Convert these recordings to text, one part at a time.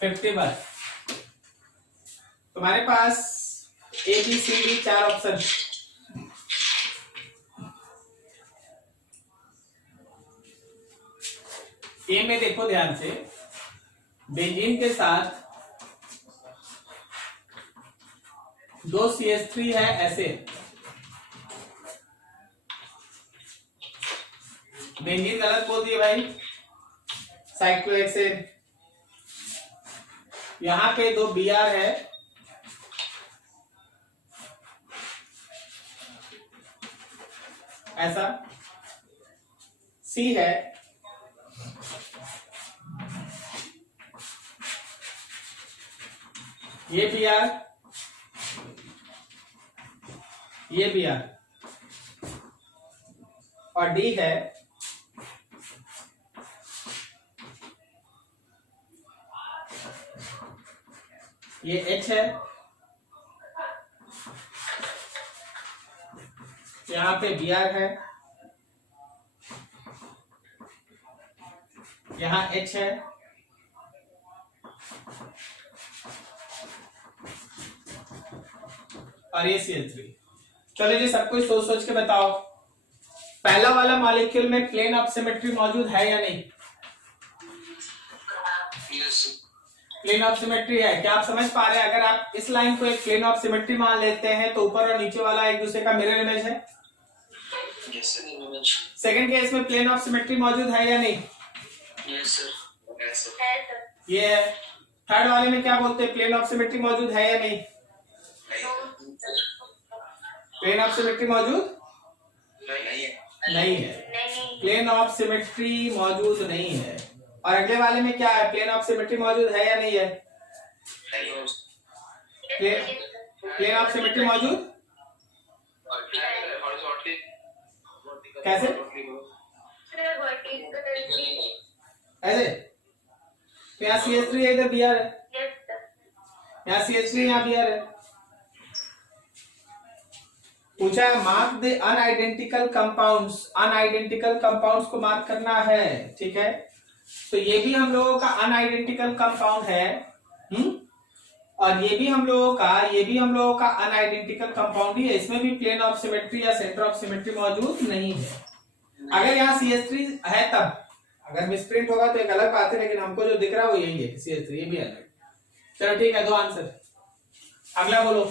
50 बार। तुम्हारे पास A B C D 4 option. A में देखो ध्यान से, बेंजीन के साथ 2 CH3 है ऐसे। बेंजीन गलत बोल दिए भाई, साइक्लोहेक्सेन। यहां पे 2 Br है, ऐसा। C है, ये Br, ये Br, और D है, ये H है, यहाँ पे Br है, यहाँ H है, और ये CH3। चलो जी, सब कुछ सोच सोच के बताओ, पहला वाला मॉलिक्यूल में प्लेन ऑफ सिमेट्री मौजूद है या नहीं? प्लेन ऑफ सिमेट्री है। क्या आप समझ पा रहे हैं? अगर आप इस लाइन को एक प्लेन ऑफ सिमेट्री मान लेते हैं तो ऊपर और नीचे वाला एक दूसरे का मिरर इमेज है। सेकंड केस में प्लेन ऑफ सिमेट्री मौजूद है या नहीं? Yes sir. ये है। थर्ड वाले में क्या बोलते हैं, प्लेन ऑफ सिमेट्री मौजूद है या नहीं? प्लेन ऑफ सिमेट्री मौजूद नहीं है। प्लेन ऑफ सिमेट्री मौजूद नहीं है। और अगले वाले में क्या है, प्लेन ऑफ सिमेट्री मौजूद है या नहीं है? प्लेन ऑफ सिमेट्री मौजूद कैसे? ऐसे। तो यहाँ CH3 है, इधर Br है, यहाँ CH3 यहाँ Br है। पूछा है मार्क द अनआइडेंटिकल कंपाउंड्स। अनआइडेंटिकल कंपाउंड्स को मार्क करना है, ठीक है। तो ये भी हम लोगों का अनआइडेंटिकल कंपाउंड है, और ये भी हम लोगों का अनआइडेंटिकल कंपाउंड ही है। इसमें भी प्लेन ऑफ सिमेट्री या सेंटर ऑफ सिमेट्री मौजूद नहीं है। अगर यहाँ CH3 है तब, अगर मिसप्रिंट होगा तो एक अलग बात है, लेकिन हमको जो दिख रहा है वो यही है, CH3। ये भी अलग। चलो ठीक है, 2 आंसर। अगला बोलो।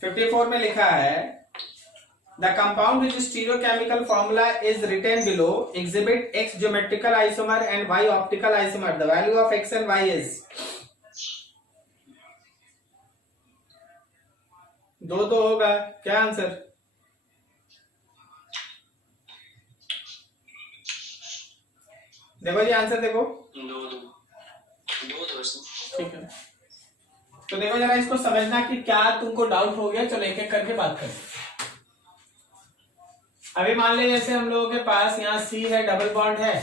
54 में लिखा है the compound which stereochemical formula is written below exhibit X geometrical isomer and Y optical isomer. The value of X and Y is. दो होगा। क्या आंसर? देखो जी, आंसर देखो। ठीक है, तो देखो जरा इसको समझना कि क्या तुमको डाउट हो गया। चलो एक एक करके बात करें। अभी मान ले जैसे हम लोगों के पास यहाँ C है, डबल बॉन्ड है,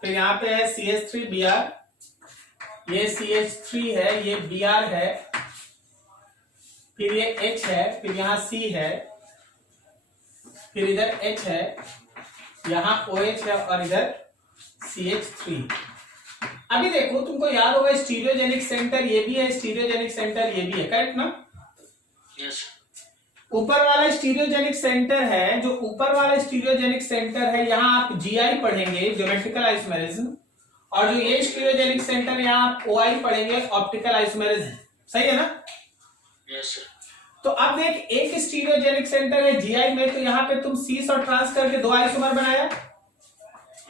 फिर यहाँ पे है CH3Br, ये CH3 है, ये Br है, फिर ये H है, फिर यहाँ C है, फिर इधर H है, यहाँ OH है, और इधर CH3। अभी देखो, तुमको याद होगा स्टीरियोजेनिक सेंटर ये भी है, स्टीरियोजेनिक सेंटर ये भी है, करेक्ट ना? यस। ऊपर वाला स्टीरियोजेनिक सेंटर है, जो ऊपर वाला स्टीरियोजेनिक सेंटर है, यहाँ आप GI पढ़ेंगे, ज्योमेट्रिकल आइसोमेरिज्म, और जो ये स्टीरियोजेनिक सेंटर यहाँ आप OI पढ़ेंगे, ऑप्टिकल आइसोमेरिज्म। सही है ना? Yes sir. तो अब देख, एक स्टीरियोजेनिक सेंटर है GI में, तो यहाँ पे तुम सीस और ट्रांस करके 2 आइसोमर बनाया।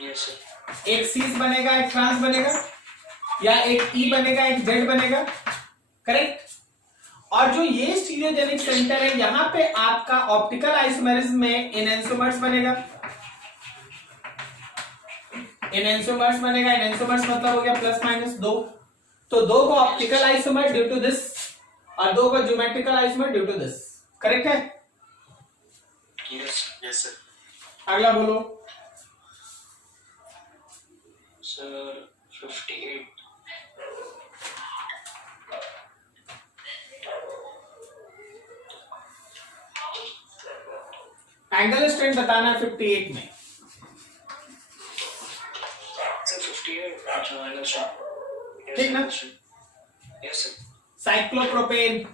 Yes sir. एक सीस बनेगा, एक ट्रांस बनेगा, या एक E बनेगा, एक Z बनेगा, करेक्ट? और जो ये स्टीरियोजेनिक सेंटर है, यहाँ पे आपका ऑप्टिकल आइसोमेरिज्म में एनेंसोमर्स बनेगा। एनेंसोमर्स बनेगा, एनेंसोमर्स मतलब हो गया +-2। तो 2 को optical isomer due to this, और 2 को geometrical isomer due to this, correct है? Yes yes sir. अगला बोलो सर। 58। एंगल स्ट्रेंथ बताना है 58 में। सर 58 अच्छा एंगल स्ट्रेंथ ठीक ना? Yes sir. Cyclopropane,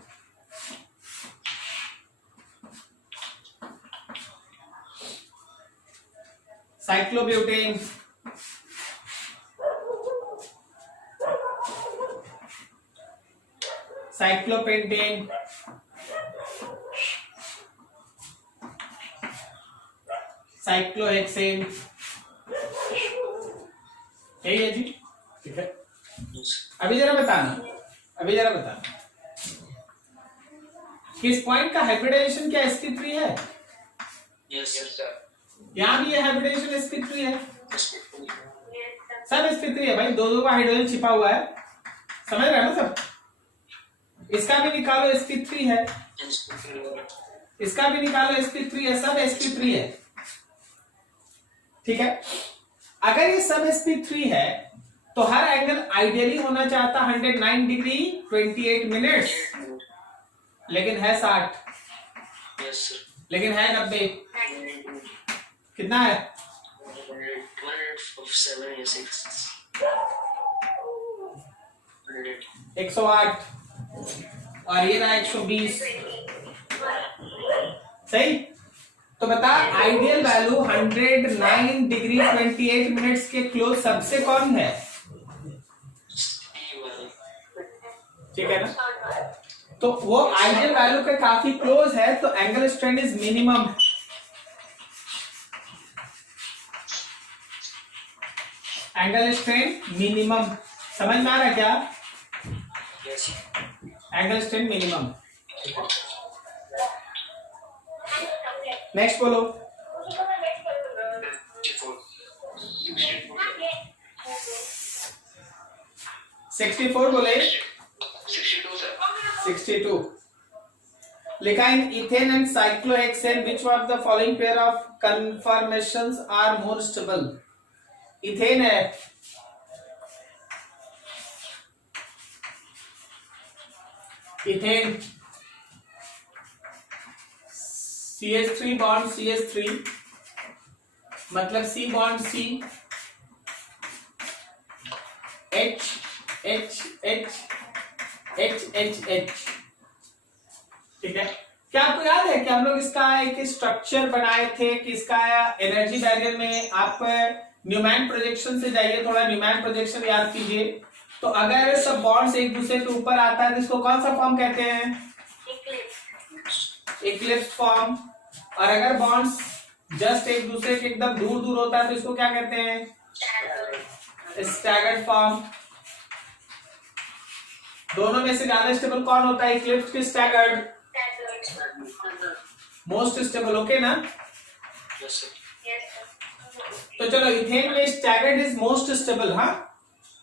cyclobutane, cyclopentane, cyclohexane, यही है जी। ठीक है, अभी जरा बताना किस पॉइंट का हाइब्रिडाइजेशन क्या sp3 है? Yes sir. यहाँ भी ये हाइब्रिडाइजेशन sp3 है, सब sp3 है भाई, दो का हाइड्रोजन छिपा हुआ है, समझ रहे हो ना सब? इसका भी निकालो sp3 है, इसका भी निकालो sp3 है, सब sp3 है। ठीक है, अगर ये सब sp3 है तो हर एंगल आइडियली होना चाहता 109 डिग्री 28 मिनट्स, लेकिन है 60, यस सर। लेकिन है 90, कितना है? 108 और ये रहा 120, सही। तो बता आइडियल वैल्यू 109 डिग्री 28 मिनट्स के क्लोज सबसे कौन है? ठीक है ना? तो वो आइडियल वैल्यू के काफी क्लोज है, तो angle strength is minimum. Angle strength minimum, समझ में आ रहा है क्या? Yes. Angle strength minimum. Next बोलो। 64 बोले, 62 लिखा in ethane and cyclohexane which of the following pair of conformations are more stable? Ethane है, इथेन CH3 बॉन्ड CH3 मतलब C bond C, H H H H H H। ठीक है, क्या आपको याद है कि हम लोग इसका एक स्ट्रक्चर बनाए थे कि इसका एनर्जी बैरियर में, आप न्यूमैन प्रोजेक्शन से जाइए, थोड़ा न्यूमैन प्रोजेक्शन याद कीजिए। तो अगर सब बॉन्ड्स एक दूसरे के ऊपर आता है तो इसको कौन सा फॉर्म कहते हैं? Eclipse form. और अगर बॉन्ड्स जस्ट एक दूसरे के एकदम दूर दूर होता है तो इसको क्या कहते हैं? Staggered form. दोनों में से ज्यादा स्टेबल कौन होता है? इक्लिप्स की स्टैगर्ड? Most stable. ओके ना? Yes sir. तो चलो, इथेन में स्टैगर्ड इज मोस्ट स्टेबल। हाँ,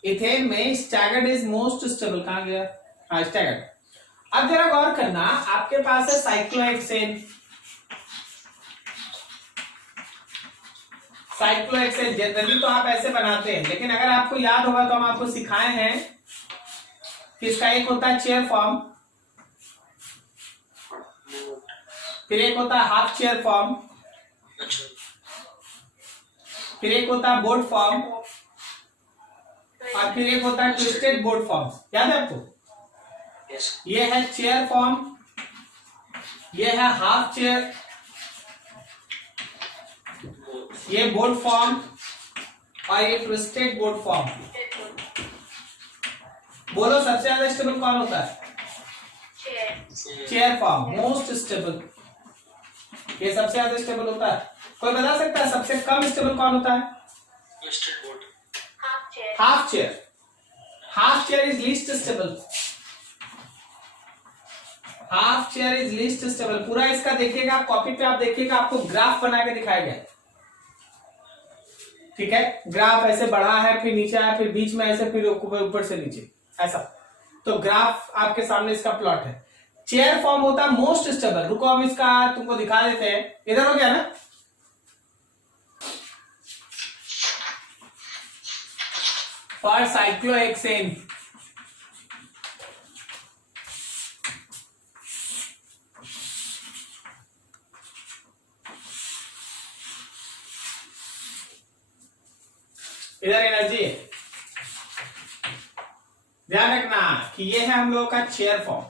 इथेन में स्टैगर्ड इज मोस्ट स्टेबल। कहां गया? हाँ, स्टैगर्ड। अब जरा गौर करना, आपके पास है साइक्लोहेक्सेन। साइक्लोहेक्सेन जनरली तो आप ऐसे बनाते हैं, लेकिन अगर आपको याद होगा तो हम आपको सिखाए हैं कि इसका एक होता है चेयर फॉर्म, फिर एक होता है हाफ चेयर फॉर्म, फिर एक होता है बोर्ड फॉर्म, और फिर एक होता है ट्विस्टेड बोर्ड फॉर्म। याद है आपको? यस। ये है चेयर फॉर्म, ये है हाफ चेयर, ये बोर्ड फॉर्म, और ये ट्विस्टेड बोर्ड फॉर्म। बोलो सबसे ज्यादा स्टेबल कौन होता है? Chair form, most stable. ये सबसे ज्यादा स्टेबल होता है। कोई बता सकता है सबसे कम स्टेबल कौन होता है? Half chair. Half chair is least stable. Half chair is least stable. पूरा इसका देखिएगा, कॉपी पे आप देखिएगा, आपको ग्राफ बना के दिखाया गया। ठीक है, ग्राफ ऐसे बढ़ा है, फिर नीचे आया, फिर बीच में ऐसे, फिर ऊपर से नीचे, ऐसा। तो ग्राफ आपके सामने इसका प्लॉट है। चेयर फॉर्म होता है मोस्ट स्टेबल। रुको, हम इसका तुमको दिखा देते हैं। इधर हो गया ना? फॉर साइक्लोहेक्सेन, इधर एनर्जी है। ध्यान रखना कि ये है हम लोगों का चेयर फॉर्म।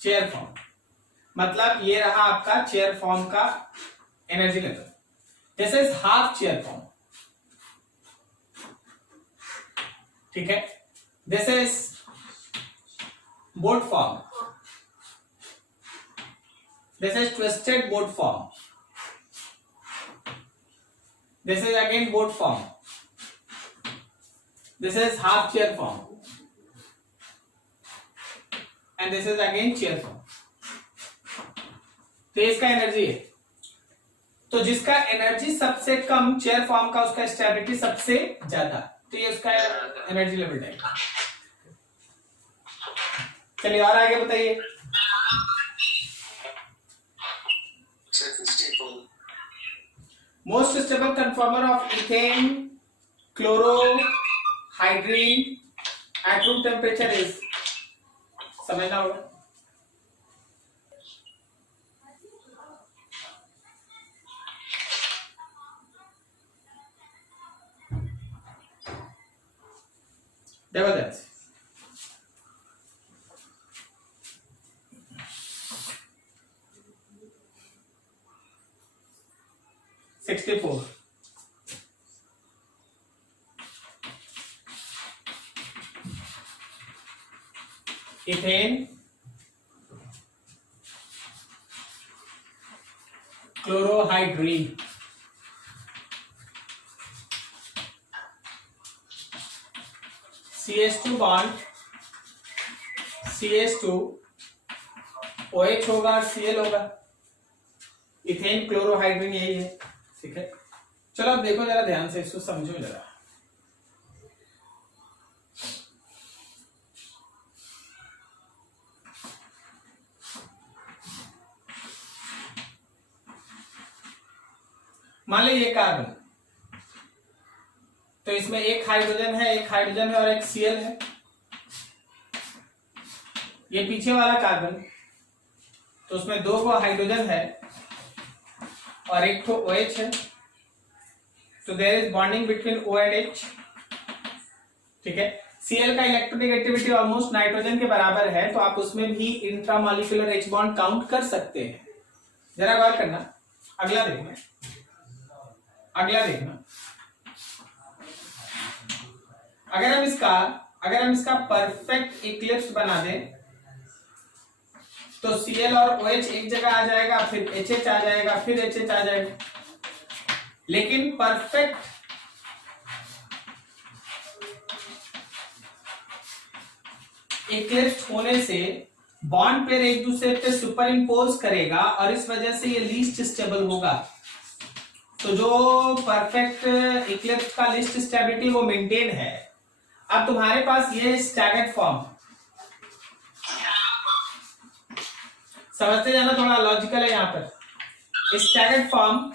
चेयर फॉर्म मतलब ये रहा आपका चेयर फॉर्म का energy level. This is half chair form, ठीक है। This is boat form, this is twisted boat form, this is again boat form, this is half chair form and this is again chair form. तो इसका energy है, तो जिसका energy सबसे कम chair form का उसका स्टेबिलिटी सबसे ज्यादा, तो ये उसका एनर्जी लेवल टाइप। चलिए और आगे बताइए। Most stable conformer of ethane chlorohydrin at room temperature is, समझना होगा। जबरदस्त। $64 ethane chlorohydrin CH2 bond CH2 OH होगा, Cl होगा, इथेन क्लोरोहाइड्रीन यही है, ठीक है। चलो अब देखो जरा ध्यान से, इसको समझो जरा। मान लो ये कार्बन, तो इसमें एक हाइड्रोजन है, एक हाइड्रोजन है और एक Cl है। ये पीछे वाला कार्बन, तो उसमें 2 को हाइड्रोजन है और एक तो OH है, तो there is bonding between O and H, ठीक है। Cl का इलेक्ट्रोनेगेटिविटी ऑलमोस्ट नाइट्रोजन के बराबर है, तो आप उसमें भी इंट्रामॉलिक्यूलर H बॉन्ड काउंट कर सकते हैं। जरा गौर करना, अगला देखना, अगला देखना। अगर हम इसका परफेक्ट इक्लिप्स बना दें तो Cl और OH एक जगह आ जाएगा, फिर HH आ जाएगा, फिर HH आ जाएगा। लेकिन परफेक्ट इक्लिप्स होने से बॉन्ड पेयर एक दूसरे पे सुपर इंपोज करेगा और इस वजह से ये लीस्ट स्टेबल होगा। तो जो परफेक्ट इक्लिप्स का लीस्ट स्टेबिलिटी वो मेंटेन है। अब तुम्हारे पास ये स्टैगर्ड फॉर्म, समझते जाना, थोड़ा लॉजिकल है यहाँ पर। Staggered form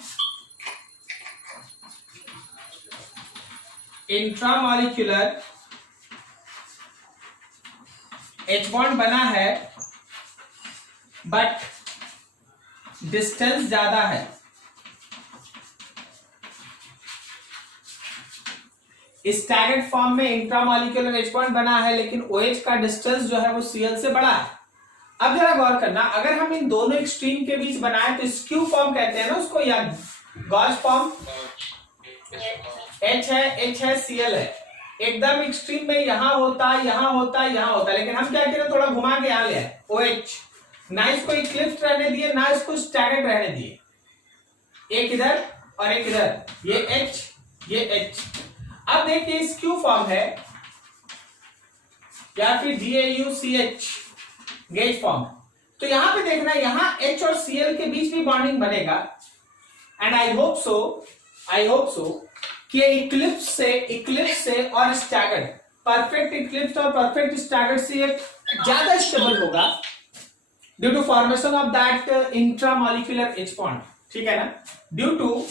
intramolecular H bond बना है बट डिस्टेंस ज्यादा है। स्टैगर्ड फॉर्म में इंट्रामॉलिक्यूलर H बॉन्ड बना है लेकिन OH का डिस्टेंस जो है वो Cl से बड़ा है। अब जरा गौर करना, अगर हम इन दोनों एक्सट्रीम के बीच बनाए तो स्क्यू फॉर्म कहते हैं ना उसको, या गॉस फॉर्म। H है Cl है, एकदम एक्सट्रीम में यहां होता, यहां होता, यहां होता, लेकिन हम क्या करें, थोड़ा घुमा के यहां ले आए OH। ना इसको इक्लिप्स रहने दिए, ना इसको स्टैगर्ड रहने दिए, एक इधर और एक इधर, ये H ये H। अब देखिए स्क्यू फॉर्म है या फिर GAUCH गेज फॉर्म, तो यहां पे देखना, यहां H और Cl के बीच भी बॉन्डिंग बनेगा। एंड आई होप सो कि इक्लिप्स से और स्टैगर्ड, परफेक्ट इक्लिप्स और परफेक्ट स्टैगर्ड से ज्यादा स्टेबल होगा due to formation of that intramolecular H bond, ठीक है ना। Due to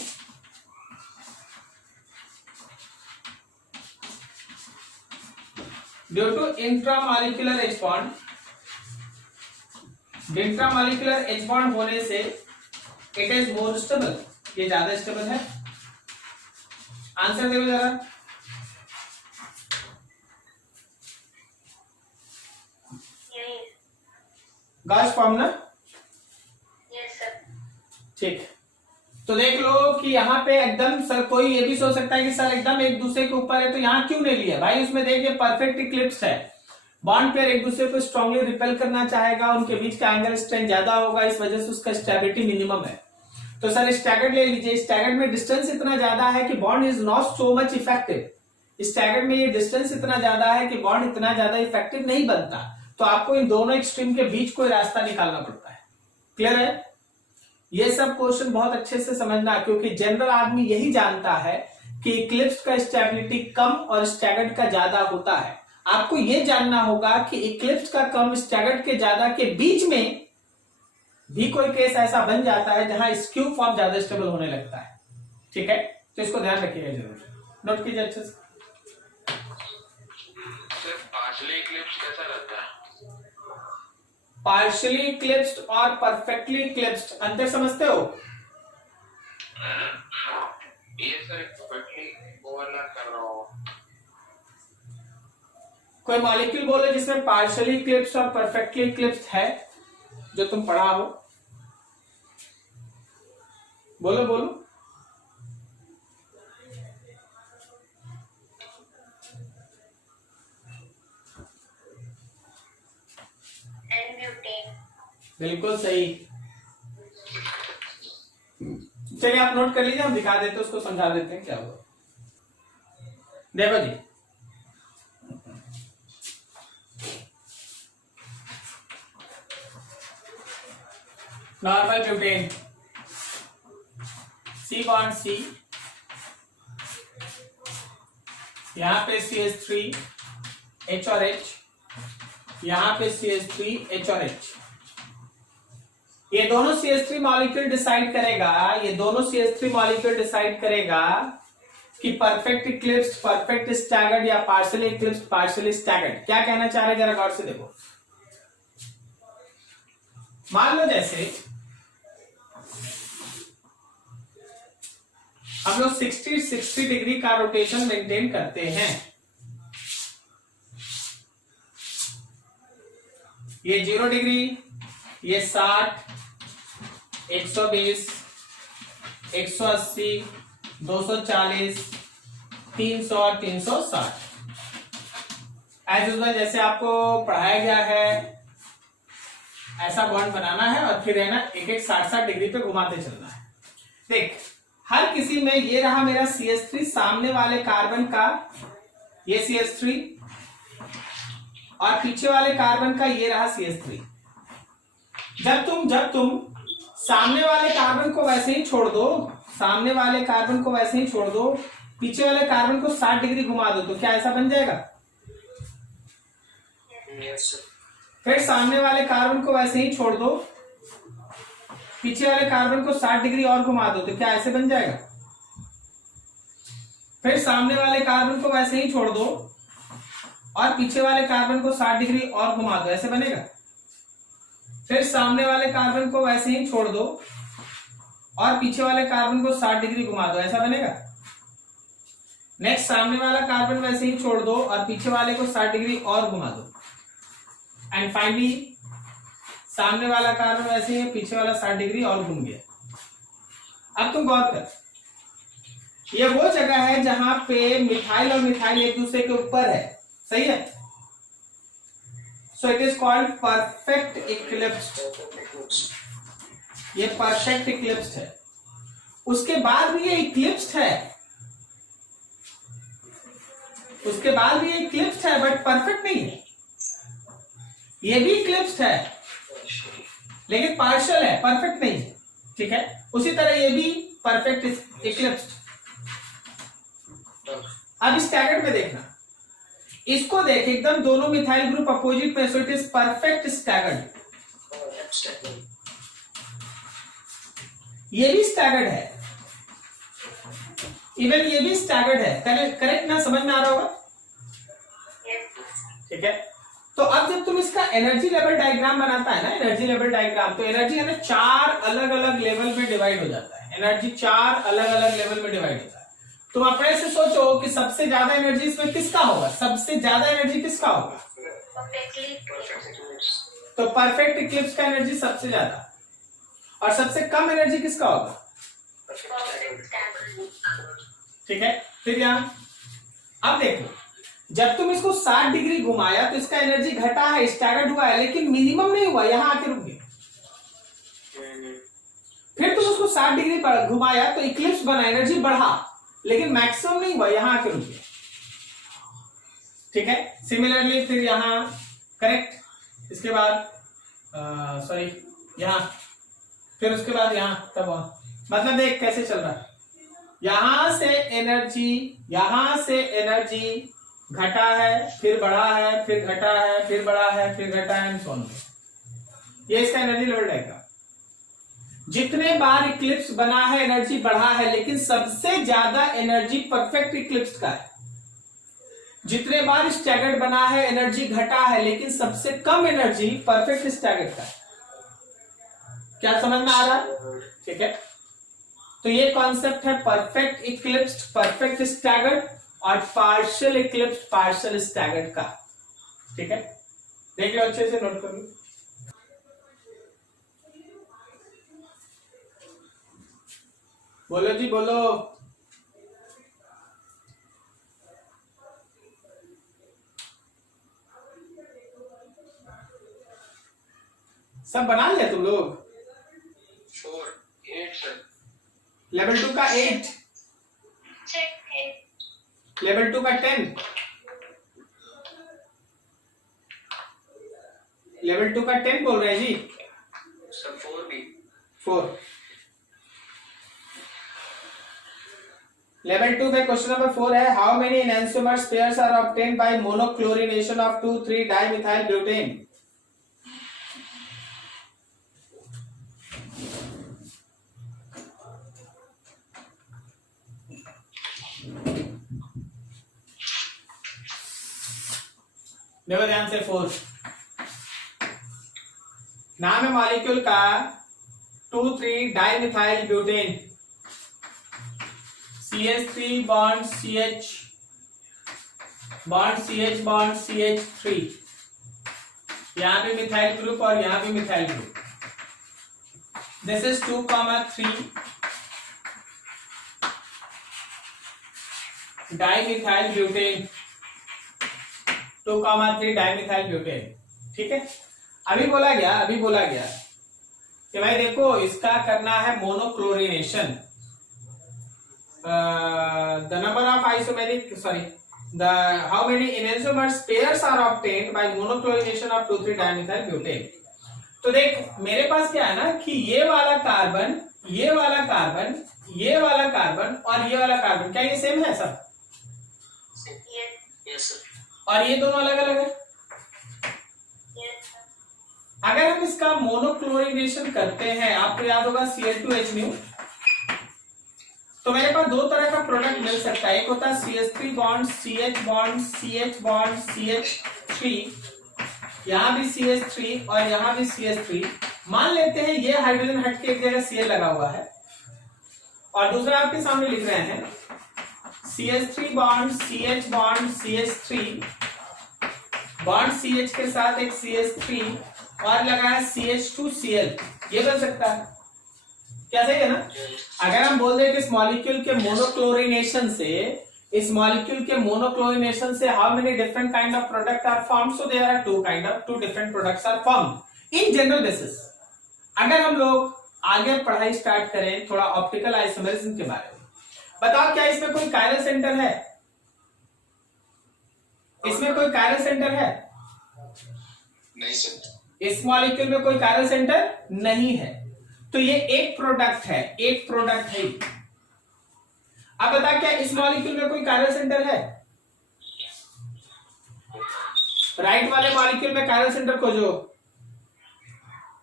intramolecular H bond, intramolecular H bond होने से इट इज मोर स्टेबल, ये ज्यादा स्टेबल है। आंसर देखो जरा। Gauss formula. Yes sir. ठीक, तो देख लो कि यहाँ पे एकदम सर कोई ये भी सोच सकता है कि सर एकदम एक दूसरे के ऊपर है तो यहाँ क्यों नहीं लिया भाई। उसमें देखिए परफेक्ट इक्लिप्स है, बॉन्ड पेयर एक दूसरे को स्ट्रांगली रिपेल करना चाहेगा, उनके बीच का एंगल स्ट्रेंथ ज्यादा होगा, इस वजह से उसका स्टेबिलिटी मिनिमम है। तो सर स्टैगर्ड ले लीजिए। स्टैगर्ड में डिस्टेंस इतना ज्यादा है कि bond is not so much effective. Staggered में ये डिस्टेंस इतना ज्यादा है कि बॉन्ड इतना ज्यादा इफेक्टिव नहीं बनता, तो आपको इन दोनों एक्सट्रीम के बीच कोई रास्ता निकालना पड़ता है। क्लियर है? ये सब क्वेश्चन बहुत अच्छे से समझना, क्योंकि जनरल आदमी यही जानता है कि इक्लिप्स का स्टेबिलिटी कम और स्टैगर्ड का ज्यादा होता है। आपको ये जानना होगा कि इक्लिप्स का कम स्टैगर्ड के ज्यादा के बीच में भी कोई केस ऐसा बन जाता है जहां स्क्यू फॉर्म ज्यादा स्टेबल होने लगता है। ठीक है, तो इसको ध्यान रखिएगा जरूर, नोट कीजिए अच्छे से। पार्शियली इक्लिप्स कैसा रहता है? पार्शियली इक्लिप्स्ड और परफेक्टली इक्लिप्स्ड अंतर समझते हो? ये सर परफेक्टली ओवरलैप कर रहा हो। कोई मॉलिक्यूल बोलो जिसमें पार्शियली इक्लिप्स्ड और परफेक्टली इक्लिप्स्ड है, जो तुम पढ़ा हो, बोलो बोलो। एन-ब्यूटेन। बिल्कुल सही। चलिए आप नोट कर लीजिए, हम दिखा देते हैं, उसको समझा देते हैं क्या हुआ। देखो जी, नॉर्मल ब्यूटेन, सी बॉन्ड सी, यहां पे CH3 H और H, यहां पे CH3 H और H। ये दोनों CH3 मॉलिक्यूल डिसाइड करेगा, ये दोनों CH3 मॉलिक्यूल डिसाइड करेगा कि परफेक्ट इक्लिप्स्ड, परफेक्ट स्टैगर्ड या पार्शियली इक्लिप्स्ड, पार्शियली स्टैगर्ड। क्या कहना चाह रहे हैं जरा गौर से देखो। मान लो जैसे हम लोग 60 डिग्री का रोटेशन मेंटेन करते हैं। ये 0 डिग्री, ये 60, 120, 180, 240, 300 और 360। एज यूजुअल जैसे आपको पढ़ाया गया है ऐसा बॉन्ड बनाना है और फिर है ना एक 60 डिग्री पे घुमाते चलना है। देख, हर किसी में ये रहा मेरा CH3, सामने वाले कार्बन का ये CH3 और पीछे वाले कार्बन का ये रहा CH3। जब तुम सामने वाले कार्बन को वैसे ही छोड़ दो, सामने वाले कार्बन को वैसे ही छोड़ दो, पीछे वाले कार्बन को 60 डिग्री घुमा दो, तो क्या ऐसा बन जाएगा? Yes sir. फिर सामने वाले कार्बन को वैसे ही छोड़ दो, पीछे वाले कार्बन को 60 डिग्री और घुमा दो, तो क्या ऐसे बन जाएगा? फिर सामने वाले कार्बन को वैसे ही छोड़ दो और पीछे वाले कार्बन को 60 डिग्री और घुमा दो, ऐसे बनेगा? फिर सामने वाले कार्बन को वैसे ही छोड़ दो और पीछे वाले कार्बन को 60 डिग्री घुमा दो, ऐसा बनेगा? नेक्स्ट सामने वाला कार्बन वैसे ही छोड़ दो और पीछे वाले को 60 डिग्री और घुमा दो, एंड फाइनली सामने वाला कार्बन वैसे ही, पीछे वाला 60 डिग्री और घूम गया। अब तुम गौर कर, ये वो जगह है जहां पे मिथाइल और मिथाइल एक दूसरे के ऊपर है, सही है? सो it is called perfect eclipsed. ये परफेक्ट इक्लिप्स्ड है। उसके बाद भी ये इक्लिप्स्ड है, उसके बाद भी ये इक्लिप्स्ड है, बट परफेक्ट नहीं है। ये भी इक्लिप्स्ड है लेकिन पार्शियल है, परफेक्ट नहीं है। ठीक है, उसी तरह ये भी परफेक्ट इक्लिप्स्ड। अब स्टैगर्ड में देखना, इसको देख, एकदम दोनों मिथाइल ग्रुप अपोजिट में, सो इट इज परफेक्ट स्टैगर्ड। ये भी स्टैगर्ड है, इवन ये भी स्टैगर्ड है। करेक्ट ना? समझ में आ रहा होगा? ठीक है, तो अब जब तुम इसका एनर्जी लेवल डायग्राम बनाता है ना, एनर्जी लेवल डायग्राम, तो एनर्जी है ना 4 अलग अलग लेवल में डिवाइड हो जाता है। एनर्जी 4 अलग अलग लेवल में डिवाइड होता है। तुम अपने से सोचो कि सबसे ज्यादा एनर्जी इसमें किसका होगा, सबसे ज्यादा एनर्जी किसका होगा? Perfectly. तो परफेक्ट इक्लिप्स का एनर्जी सबसे ज्यादा, और सबसे कम एनर्जी किसका होगा? Perfect staggered. ठीक है। फिर यहां अब देखो, जब तुम इसको 60 डिग्री घुमाया तो इसका एनर्जी घटा है, स्टैगर्ड हुआ है, लेकिन मिनिमम नहीं हुआ, यहां आके रुक गया। फिर तुम उसको 60 डिग्री पर घुमाया तो इक्लिप्स बना, एनर्जी बढ़ा, लेकिन मैक्सिमम नहीं हुआ, यहां आके रुक गया। ठीक है। सिमिलरली फिर यहां करेक्ट, इसके बाद सॉरी यहां, फिर उसके बाद यहां, तब मतलब देख कैसे चल रहा है, यहां से एनर्जी घटा है, फिर बढ़ा है, फिर घटा है, फिर बढ़ा है, फिर घटा है, एंड सो ऑन। ये इसका एनर्जी लेवल रहेगा। जितने बार इक्लिप्स बना है एनर्जी बढ़ा है, लेकिन सबसे ज्यादा एनर्जी परफेक्ट इक्लिप्स का है। जितने बार स्टैगर्ड बना है एनर्जी घटा है, लेकिन सबसे कम एनर्जी परफेक्ट स्टैगर्ड का है। क्या समझ में आ रहा है? ठीक है। तो ये कॉन्सेप्ट है परफेक्ट इक्लिप्स, परफेक्ट स्टैगर्ड और पार्शियल इक्लिप्स, पार्शियल स्टैगर्ड का। ठीक है, देख लो अच्छे से, नोट कर लो। बोलो जी बोलो। सब बना लिया तुम लोग? 4, 8 सर। लेवल 2 का 8, Check it. लेवल 2 का 10, लेवल 2 का 10 बोल रहे हैं जी। सर 4 भी। 4 लेवल 2 में क्वेश्चन नंबर 4 है, how many enhancement pairs are obtained by monochlorination of 2,3 dimethyl butane. देखो ध्यान से, 4 नाम है मॉलिक्यूल का 2,3 dimethyl butane, CH3 bond CH, bond CH, bond CH3, यहां पे मिथाइल ग्रुप और यहां पे methyl group. This is 2,3 dimethyl butane, 2,3 dimethyl butane. ठीक है। अभी बोला गया कि भाई देखो, इसका करना है monochlorination. the number of isomeric, sorry, the how many enantiomers pairs are obtained by monochlorination of 2,3 dimethyl butane। तो देख मेरे पास क्या है ना कि ये वाला कार्बन, ये वाला कार्बन, ये वाला कार्बन और ये वाला कार्बन, क्या ये सेम है सब? Yes. Yes sir. और ये दोनों अलग अलग है। Yes, sir. अगर हम इसका मोनोक्लोरिनेशन करते हैं, आपको याद होगा Cl2H न्यू, तो मेरे पास दो तरह का प्रोडक्ट मिल सकता है। एक होता है CH3 bond CH bond CH bond CH3, यहां भी CH3 और यहां भी CH3। मान लेते हैं ये हाइड्रोजन हट के एक जगह Cl लगा हुआ है, और दूसरा आपके सामने लिख रहे हैं CH3 bond CH bond CH3, bond CH के साथ एक CH3 और लगा है CH2Cl। ये बन सकता है क्या? सही है ना? अगर हम बोल दें कि इस मॉलिक्यूल के मोनोक्लोरिनेशन से, इस मॉलिक्यूल के मोनोक्लोरिनेशन से how many different kind of product are formed, so there are two different products are formed in general basis. अगर हम लोग आगे पढ़ाई स्टार्ट करें थोड़ा ऑप्टिकल आइसोमेरिज्म के बारे में, बताओ क्या इसमें कोई कायरल सेंटर है? इसमें कोई कायरल सेंटर है? नहीं सर। इस मॉलिक्यूल में कोई कायरल सेंटर नहीं है, तो ये एक प्रोडक्ट है, एक प्रोडक्ट है। अब बता, क्या इस मॉलिक्यूल में कोई कायरल सेंटर है? राइट वाले मॉलिक्यूल में कायरल सेंटर खोजो।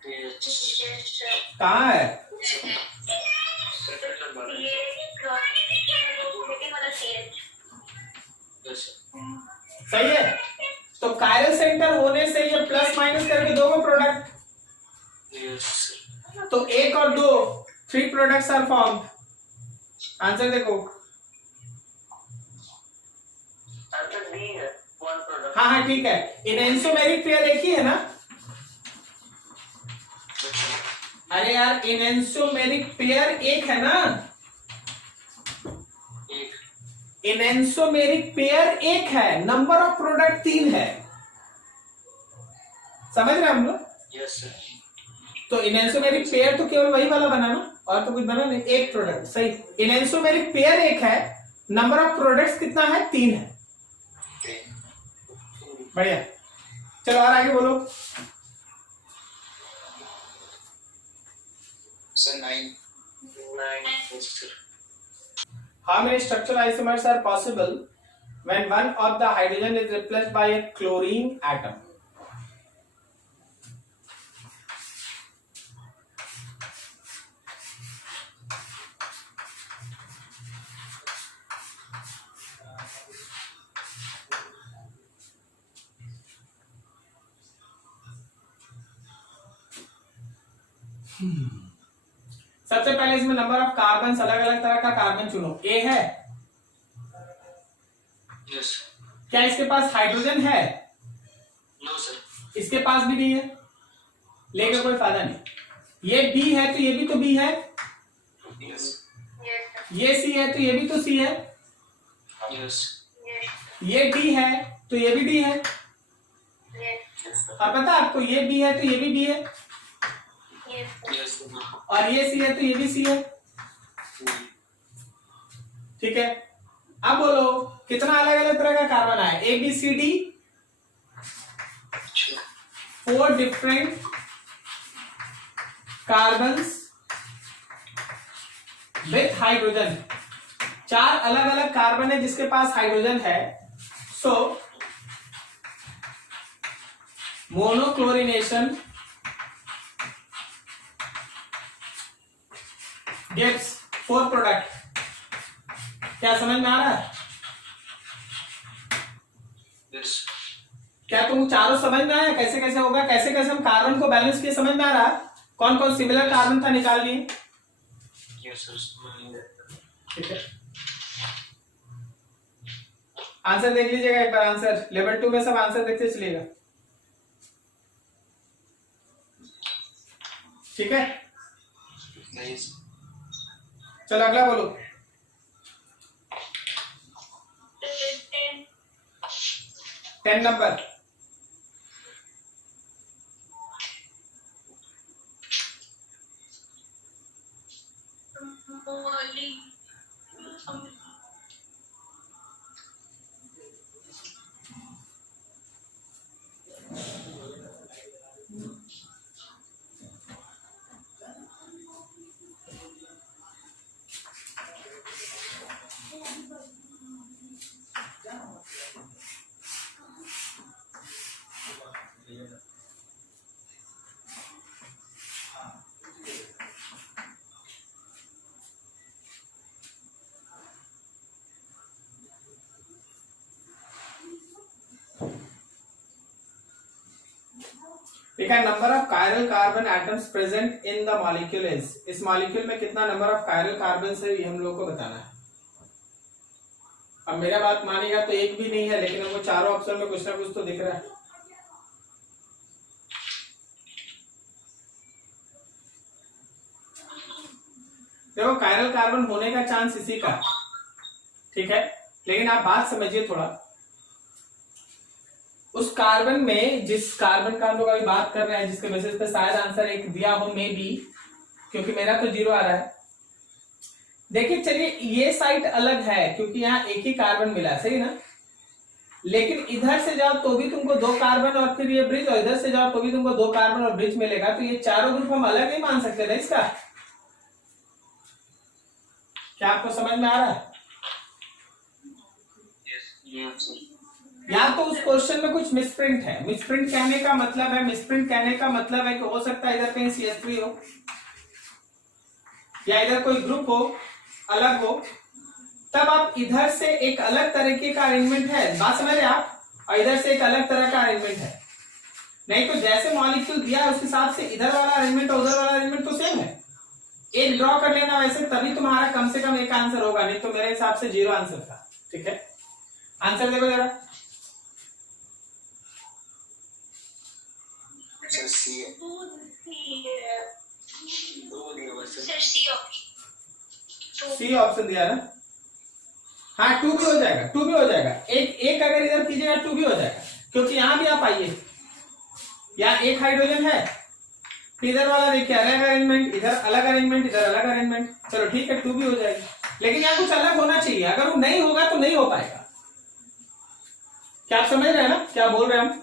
Yes, sir. कहाँ है? ये लेकिन वाला CH. Yes sir. सही है। तो कायरल सेंटर होने से ये प्लस माइनस करके दोगे प्रोडक्ट, यस सर। तो एक और दो, 3 प्रोडक्ट्स आर फॉर्म्ड। आंसर देखो, हाँ ठीक है, इनएंसोमेरिक पेयर एक ही है ना? अरे यार इनएंसोमेरिक पेयर एक है ना? एक। इनएंसोमेरिक पेयर एक है, नंबर ऑफ प्रोडक्ट 3 है, समझ रहे हम लोग? Yes sir. तो इनएंसोमेरिक पेयर तो केवल वही वाला बना ना, और तो कुछ बना नहीं, एक प्रोडक्ट सही। इनएंसोमेरिक पेयर एक है, नंबर ऑफ प्रोडक्ट्स कितना है? 3 है। बढ़िया, चलो और आगे बोलो। Sir 9 yes sir. How many structural isomers are possible when one of the hydrogen is replaced by a chlorine atom? सबसे पहले इसमें नंबर ऑफ कार्बन, अलग अलग तरह का कार्बन चुनो। ए है, यस। क्या इसके पास हाइड्रोजन है? No sir. इसके पास भी नहीं है, लेकर कोई फायदा नहीं। ये बी है तो ये भी तो बी है, यस। ये सी है तो ये भी तो सी है, यस। ये डी है तो ये भी डी है, और पता आपको ये बी है तो ये भी बी है, यस। और ये सी है तो ये भी सी है। ठीक है, अब बोलो कितना अलग अलग तरह का कार्बन आया? A B C D, 4 different carbons with hydrogen. 4 अलग अलग कार्बन है जिसके पास हाइड्रोजन है। So monochlorination gives 4 product. क्या समझ में आ रहा है? यस। क्या तुम चारों समझ में आया कैसे कैसे होगा, कैसे कैसे हम कार्बन को बैलेंस किए? समझ में आ रहा है? कौन कौन सिमिलर कार्बन था निकाल लिए? Yes sir. ठीक है, आंसर देख लीजिएगा एक बार। आंसर लेवल 2 में सब आंसर देखते चलिएगा। ठीक है, नहीं। चलो अगला बोलो। 10 नंबर। देखा, number of chiral carbon atoms present in the molecule is. इस मॉलिक्यूल में कितना नंबर ऑफ कायरल कार्बन है ये हम लोग को बताना है। अब मेरा बात मानेगा तो एक भी नहीं है, लेकिन हमको चारों ऑप्शन में कुछ ना कुछ तो दिख रहा है। देखो कायरल कार्बन होने का चांस इसी का, ठीक है, लेकिन आप बात समझिए थोड़ा। उस कार्बन में, जिस कार्बन का हम लोग अभी बात कर रहे हैं, जिसके बेसिस पे शायद आंसर एक दिया हो, मे बी, क्योंकि मेरा तो 0 आ रहा है। देखिए चलिए, ये साइड अलग है क्योंकि यहाँ एक ही कार्बन मिला, सही ना? लेकिन इधर से जाओ तो भी तुमको 2 कार्बन और फिर ये ब्रिज, और इधर से जाओ तो भी तुमको 2 कार्बन और ब्रिज मिलेगा। तो ये चारों ग्रुप हम अलग नहीं मान सकते ना इसका। क्या आपको समझ में आ रहा है? यस। या तो उस क्वेश्चन में कुछ मिसप्रिंट है। मिसप्रिंट कहने का मतलब है कि हो सकता है इधर कहीं CH3 हो, या इधर कोई ग्रुप हो, अलग हो, तब आप इधर से एक अलग तरीके का अरेंजमेंट है, बात समझ रहे आप, और इधर से एक अलग तरह का अरेंजमेंट है। नहीं तो जैसे मॉलिक्यूल दिया है उस हिसाब से इधर वाला अरेंजमेंट और उधर वाला अरेंजमेंट तो सेम है। एक ड्रॉ कर लेना वैसे, तभी तुम्हारा कम से कम एक आंसर होगा, नहीं तो मेरे हिसाब से 0 आंसर था। ठीक है, आंसर देखो जरा। सर सी है दो दिया बस sir C option C option दिया ना। हाँ 2 भी हो जाएगा, 2 भी हो जाएगा। एक अगर इधर कीजिएगा 2 भी हो जाएगा, क्योंकि यहाँ भी आप आइए, यहाँ एक हाइड्रोजन है, फिर इधर वाला देखिए अलग अरेंजमेंट, इधर अलग अरेंजमेंट, इधर अलग अरेंजमेंट। चलो ठीक है 2 भी हो जाएगी, लेकिन यहाँ कुछ अलग होना चाहिए। अगर वो नहीं होगा तो नहीं हो पाएगा। क्या आप समझ रहे हैं ना क्या बोल रहे हैं हम?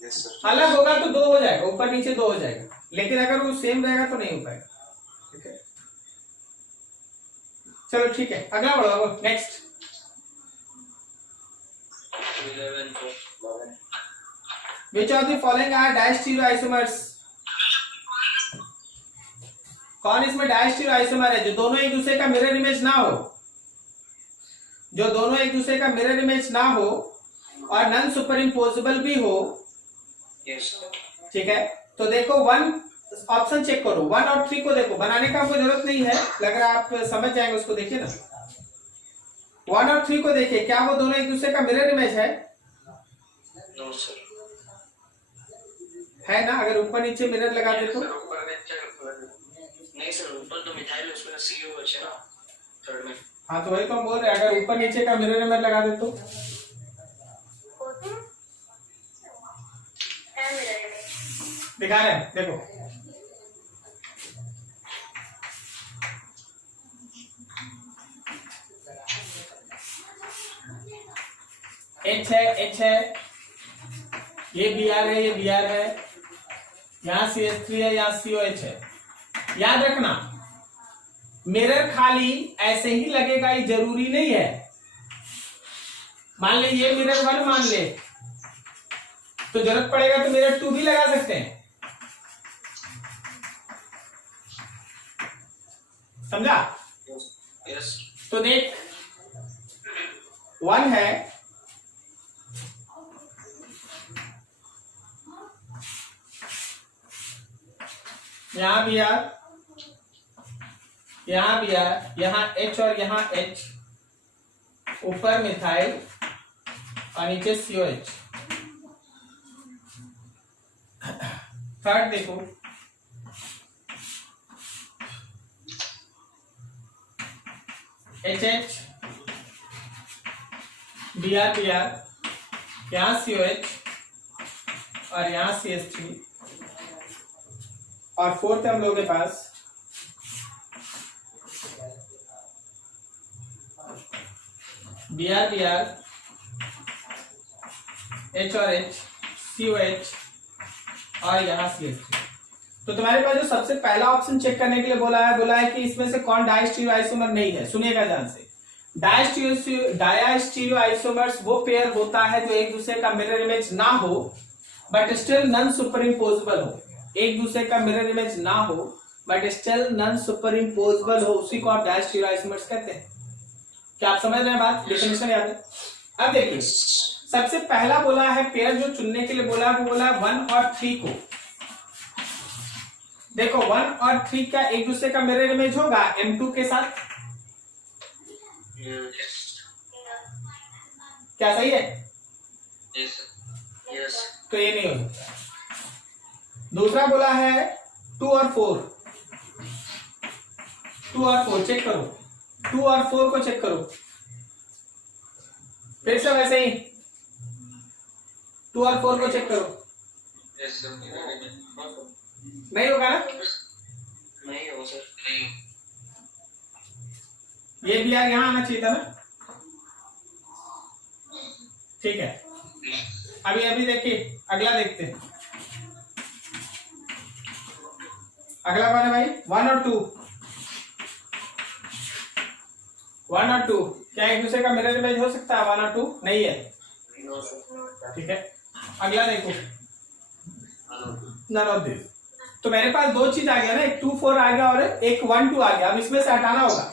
यस सर अलग होगा तो 2 हो जाएगा, ऊपर नीचे 2 हो जाएगा, लेकिन अगर वो सेम रहेगा तो नहीं हो पाएगा। ठीक है चलो ठीक है, अगला बढ़ो, नेक्स्ट। 11 को Which of the following are diastereoisomers? कौन इसमें डायस्टीरियोआइसोमर है जो दोनों एक दूसरे का मिरर इमेज ना हो, जो दोनों एक दूसरे का मिरर इमेज ना हो और नॉन सुपर इम्पोजेबल भी हो। यस ठीक है, तो देखो 1 ऑप्शन चेक करो, 1 और 3 को देखो, बनाने का कोई जरूरत नहीं है, लग रहा है आप समझ जाएंगे उसको। देखिए ना 1 और 3 को देखिए, क्या वो दोनों एक दूसरे का मिरर इमेज है? नो सर है ना? अगर ऊपर नीचे मिरर लगा दे तो सर ऊपर नीचे नहीं सर ऊपर तो मिथाइल है, उसमें सीओ है ना थर्ड में। हाँ तो वही तो हम बोल रहे हैं, अगर ऊपर नीचे का मिरर इमेज लगा दे तो है मेरा इमेज दिखा रहे हैं, देखो H है, ये Br है, ये Br है, यहाँ CH3 है, यहाँ COH है। याद रखना मिरर खाली ऐसे ही लगेगा ये जरूरी नहीं है। मान ले ये मिरर 1 मान ले, तो जरूरत पड़ेगा तो मिरर 2 भी लगा सकते हैं। समझा? यस तो देख 1 है, यहाँ भी यार, यहाँ भी यार, यहाँ H और यहाँ H, ऊपर मिथाइल और नीचे COH। थर्ड देखो HH, Br, यहाँ COH और यहाँ CH3, और फोर्थ हम लोगों के पास Br, H और H, COH और यहाँ CH3। तो तुम्हारे पास जो सबसे पहला ऑप्शन चेक करने के लिए बोला है कि इसमें से कौन डायस्टीरियोआइसोमर नहीं है। सुनिएगा ध्यान से, डायस्टीरियोआइसोमर्स वो पेयर होता है जो एक दूसरे का मिरर इमेज ना हो but still non super imposable हो। एक दूसरे का मिरर इमेज ना हो but still non super imposable हो, उसी को आप डायस्टीरियोआइसोमर्स कहते हैं। क्या आप समझ रहे हैं बात? डेफिनेशन याद है? अब देखिए सबसे पहला बोला है पेयर जो चुनने के लिए बोला है, वो बोला है 1 और 3 को। देखो 1 और 3 का एक दूसरे का मिरर इमेज होगा M2 के साथ। क्या सही है? यस यस तो ये नहीं हो सकता। दूसरा बोला है 2 और 4, 2 और 4 चेक करो, 2 और 4 को चेक करो, फिर से वैसे ही 2 और 4 को चेक करो, यस सर नहीं होगा ना? नहीं हो सर नहीं ये भी यार यहाँ आना चाहिए था ना। ठीक है, अभी देखिए अगला देखते हैं। अगला कौन है भाई? 1 और 2, 1 और 2 क्या एक दूसरे का मिरर इमेज हो सकता है? 1 और 2 नहीं है। नो सर ठीक है, अगला देखो नन ऑफ दिस। तो मेरे पास दो चीज आ गया ना, एक 2 4 आ गया और एक 1 2 आ गया। अब इसमें से हटाना होगा।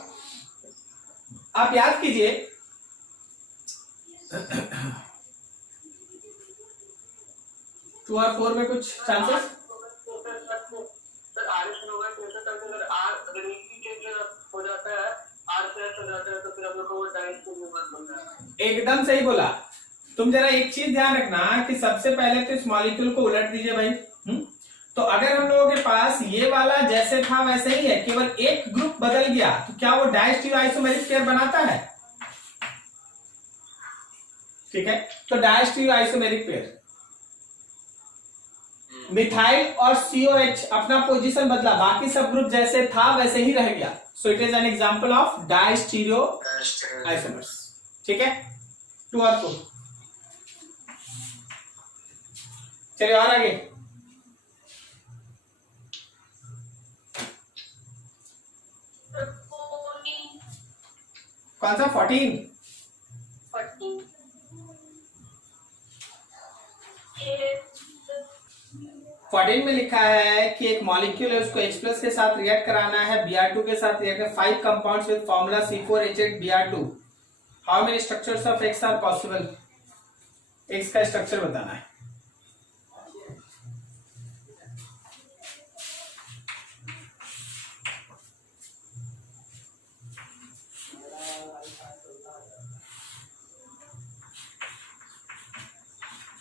आप याद कीजिए 2 और 4 में कुछ चांसेस एकदम सही बोला। तुम जरा एक चीज ध्यान रखना कि सबसे पहले तो इस मॉलिक्यूल को उलट दीजिए भाई। तो अगर हम लोगों के पास ये वाला जैसे था वैसे ही है, केवल एक ग्रुप बदल गया, तो क्या वो डायस्टीरियोआइसोमेरिक पेयर बनाता है? ठीक है, तो डायस्टीरियोआइसोमेरिक पेयर, मिथाइल और COH अपना पोजीशन बदला, बाकी सब ग्रुप जैसे था वैसे ही रह गया। So it is an example of diastereoisomers. ठीक है, 2 और 4। चलिए और आगे। कौन सा 14? 14 में लिखा है कि एक मॉलिक्यूल है, उसको H+ के साथ रिएक्ट कराना है, Br2 के साथ रिएक्ट है, 5 compounds with formula C4H8Br2। How many structures of X are possible? X का स्ट्रक्चर बताना है।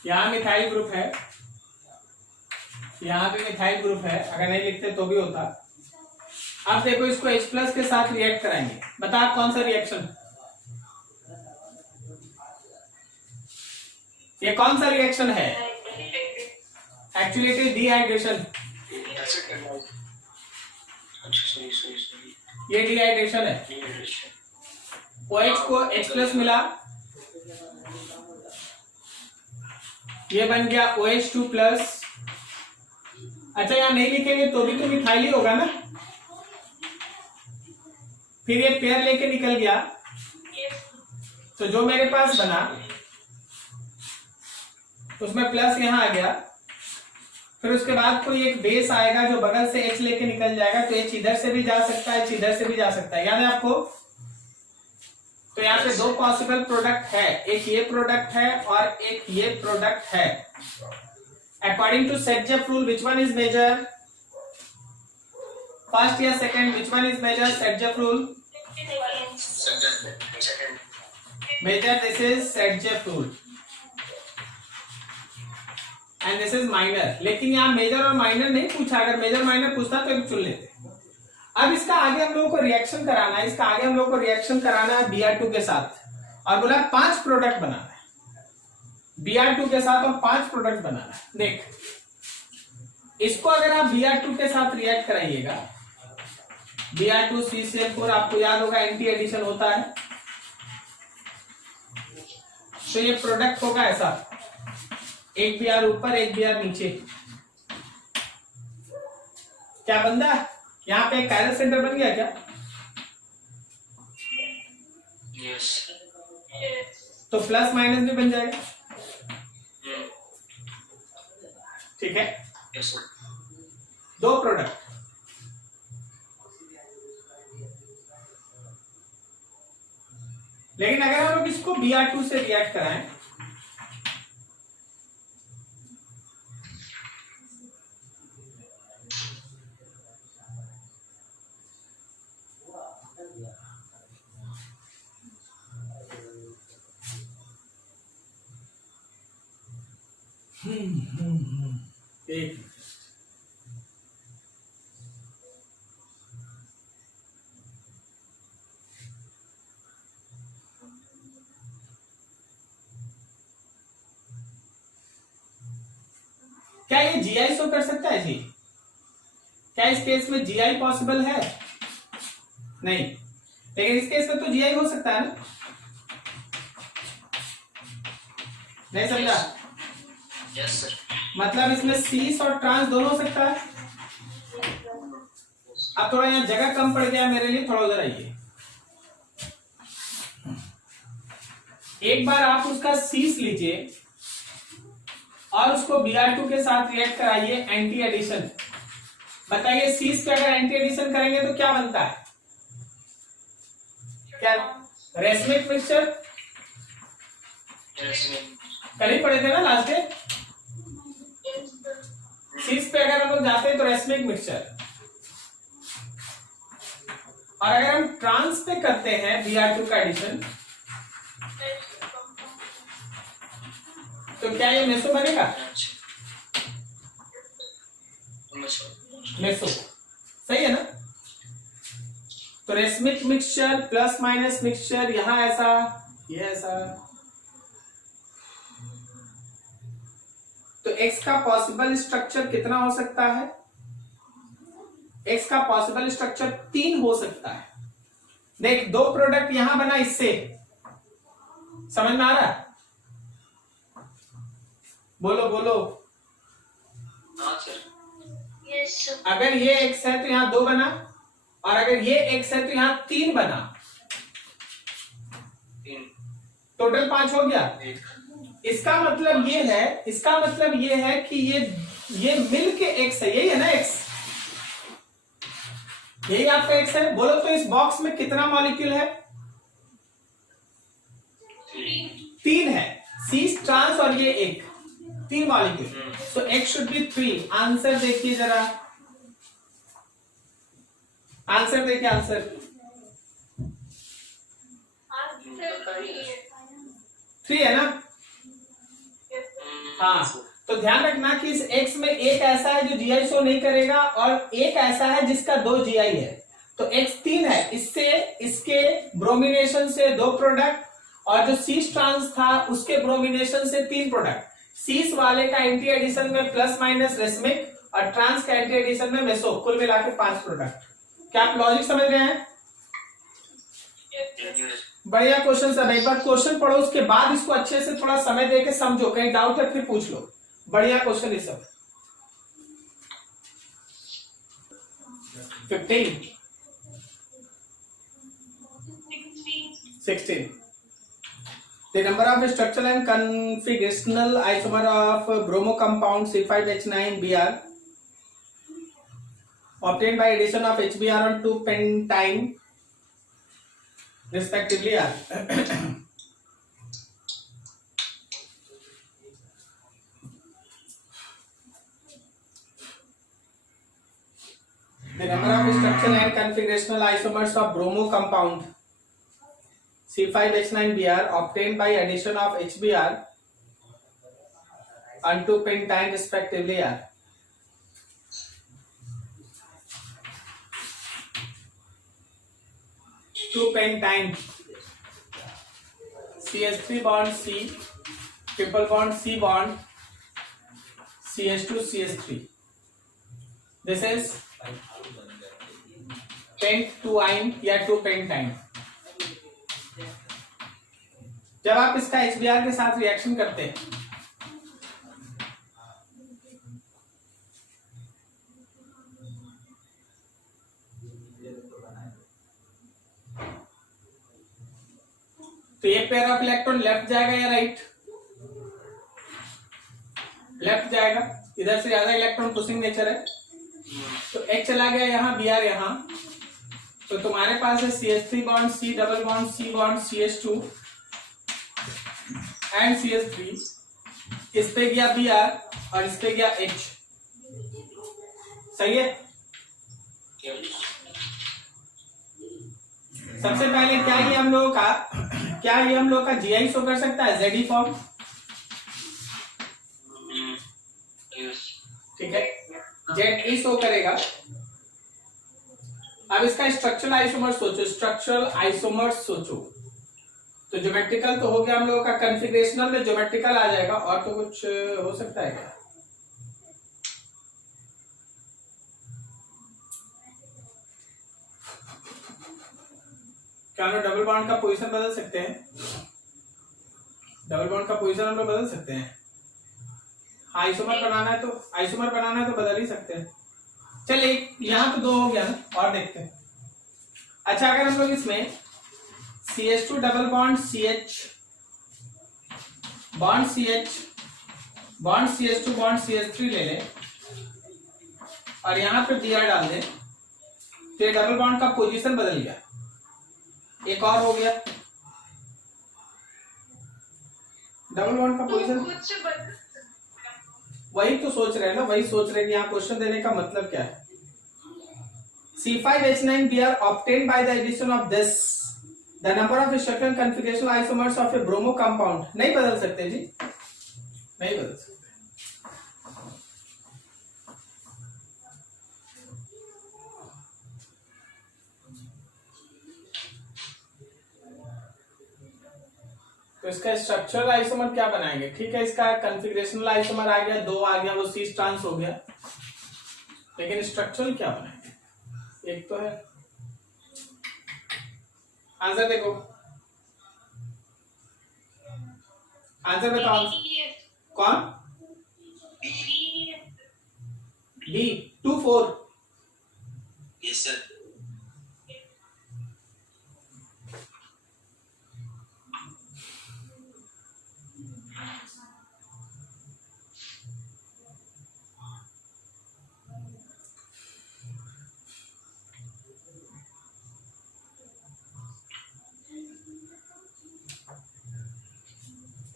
यहां मिथाइल ग्रुप है, यहां पे मिथाइल ग्रुप है, अगर नहीं लिखते तो भी होता। अब देखो इसको H+ के साथ रिएक्ट कराएंगे, बता कौन सा रिएक्शन? ये कौन सा रिएक्शन है? Actually it is dehydration. ये डिहाइड्रेशन है। OH को H+ मिला, ये बन गया OH2+। अच्छा यहाँ नहीं लिखेंगे तो भी तो मिथाइल ही होगा ना। फिर ये पेयर लेके निकल गया, तो जो मेरे पास बना उसमें प्लस यहां आ गया। फिर उसके बाद कोई एक बेस आएगा जो बगल से H लेके निकल जाएगा, तो H इधर से भी जा सकता है, H इधर से भी जा सकता है, याद है आपको? तो यहाँ पे 2 पॉसिबल प्रोडक्ट है, एक ये प्रोडक्ट है और एक ये प्रोडक्ट है। According to Saytzeff rule, which one is major? First या second? Which one is major? Saytzeff rule major, this is Saytzeff rule and this is minor. लेकिन यहाँ मेजर और माइनर नहीं पूछा, अगर मेजर माइनर पूछता तो चुन लेते। अब इसका आगे हम लोगों को रिएक्शन कराना है, इसका आगे हम लोगों को रिएक्शन कराना है Br2 के साथ, और बोला 5 प्रोडक्ट बनाना है Br2 के साथ, और 5 प्रोडक्ट बनाना है। देख, इसको अगर आप Br2 के साथ रिएक्ट कराइएगा, Br2CCl4, आपको याद होगा एंटी एडिशन होता है, तो ये प्रोडक्ट होगा ऐसा, एक Br ऊपर एक Br नीचे। क्या बंदा यहाँ पे एक कायरल सेंटर बन गया क्या? यस। तो प्लस माइनस भी बन जाएगा। ठीक है, यस सर। 2 प्रोडक्ट। लेकिन अगर हम लोग इसको Br2 से रिएक्ट कराएं, एक क्या ये GI शो कर सकता है जी? क्या इस केस में GI पॉसिबल है? नहीं, लेकिन इस केस में तो GI हो सकता है ना? नहीं समझा? Yes sir. मतलब इसमें सीस और ट्रांस दोनों हो सकता है। अब थोड़ा यहाँ जगह कम पड़ गया मेरे लिए, थोड़ा उधर आइए। एक बार आप उसका सीस लीजिए और उसको Br2 के साथ रिएक्ट कराइए, एंटी एडिशन। बताइए सीस पे अगर एंटी एडिशन करेंगे तो क्या बनता है? क्या रेसमिक मिक्सचर? कल ही पढ़े थे ना लास्ट डे। सीस पे अगर हम लोग जाते हैं तो रेसमिक मिक्सचर, और अगर हम ट्रांस पे करते हैं Br2 का एडिशन तो क्या ये मेसो बनेगा? अच्छा मेसो सही है ना? तो racemic mixture plus minus mixture, यहां ऐसा, ये ऐसा, तो x का पॉसिबल स्ट्रक्चर कितना हो सकता है? x का पॉसिबल स्ट्रक्चर 3 हो सकता है। देख, 2 प्रोडक्ट यहां बना इससे, समझ में आ रहा है? बोलो बोलो। हाँ सर। Yes sir. अगर ये x है तो यहां 2 बना, और अगर ये x है तो यहां 3 बना, 3 टोटल 5 हो गया। 1 इसका मतलब ये है कि ये मिल के x है, यही है ना x, यही आपका x है। बोलो तो इस बॉक्स में कितना मॉलिक्यूल है? 3 है, C ट्रांस और ये 1, 3 molecule. So x should be 3। Answer देखिए जरा, आंसर देखिए, आंसर 3 है ना? हाँ, तो ध्यान रखना कि इस x में एक ऐसा है जो GI शो नहीं करेगा और एक ऐसा है जिसका 2 GI है। तो x 3 है, इससे इसके ब्रोमिनेशन से 2 प्रोडक्ट, और जो cis ट्रांस था उसके ब्रोमिनेशन से 3 प्रोडक्ट। cis वाले का एंटी एडिशन में प्लस माइनस रेसमिक और ट्रांस का एंटी एडिशन में मेसो, कुल मिला के 5 प्रोडक्ट। क्या आप लॉजिक समझ रहे हैं? बढ़िया क्वेश्चन सब। एक बार क्वेश्चन पढ़ो, उसके बाद इसको अच्छे से थोड़ा समय देके समझो, कहीं डाउट है फिर पूछ लो। बढ़िया क्वेश्चन ये सब। 15 16 The number of structural and configurational isomer of bromo compound C5H9Br obtained by addition of HBr on 2-pentine respectively are the number of structural and configurational isomers of bromo compound C5H9Br obtained by addition of HBr on 2-pentine respectively are 2-pentine CH3 bond C, triple bond C bond, CH2 CH3. This is pent-2-ine या 2-pentine। जब आप इसका HBr के साथ reaction करते हैं तो ये पेयर ऑफ इलेक्ट्रॉन लेफ्ट जाएगा या राइट? लेफ्ट जाएगा, इधर से ज्यादा इलेक्ट्रॉन पुशिंग नेचर है, तो H चला गया यहाँ, Br यहाँ, तो तुम्हारे पास है CH3 bond C, double bond C bond CH2 and CH3, इस पे गया Br और इस पे गया H। सही है? सबसे पहले क्या ये हम लोगों का GI शो कर सकता है? ZE फॉर्म, ठीक है, ZE शो करेगा। अब इसका स्ट्रक्चरल आइसोमर सोचो, तो ज्योमेट्रिकल तो हो गया हम लोगों का, कॉन्फ़िगरेशनल में ज्योमेट्रिकल आ जाएगा, और तो कुछ हो सकता है क्या? क्या हम लोग डबल बॉन्ड का पोजीशन बदल सकते हैं? डबल बॉन्ड का पोजीशन हम लोग बदल सकते हैं। आइसोमर बनाना है तो बदल ही सकते हैं। चलिए, यहाँ तो 2 हो गया ना, और देखते हैं। अच्छा, अगर हम लोग इसमें CH2 double bond CH bond CH bond CH2 bond CH3 ले लें और यहाँ पे Br डाल दें, तो ये डबल बॉन्ड का पोजीशन बदल गया, एक और हो गया। डबल बॉन्ड का पोजीशन वही तो सोच रहे हैं ना, वही सोच रहे हैं कि यहाँ क्वेश्चन देने का मतलब क्या है। C5H9Br obtained by the addition of this the number of structural configurational isomers of a bromo compound नहीं बदल सकते जी, नहीं बदल सकते। तो इसका स्ट्रक्चरल आइसोमर क्या बनाएंगे? ठीक है, इसका कॉन्फ़िगरेशनल आइसोमर आ गया, 2 आ गया, वो सी ट्रांस हो गया, लेकिन स्ट्रक्चरल क्या बनाएंगे? एक तो है, आंसर देखो, आंसर बताओ। कौन? डी 2,4। Yes sir.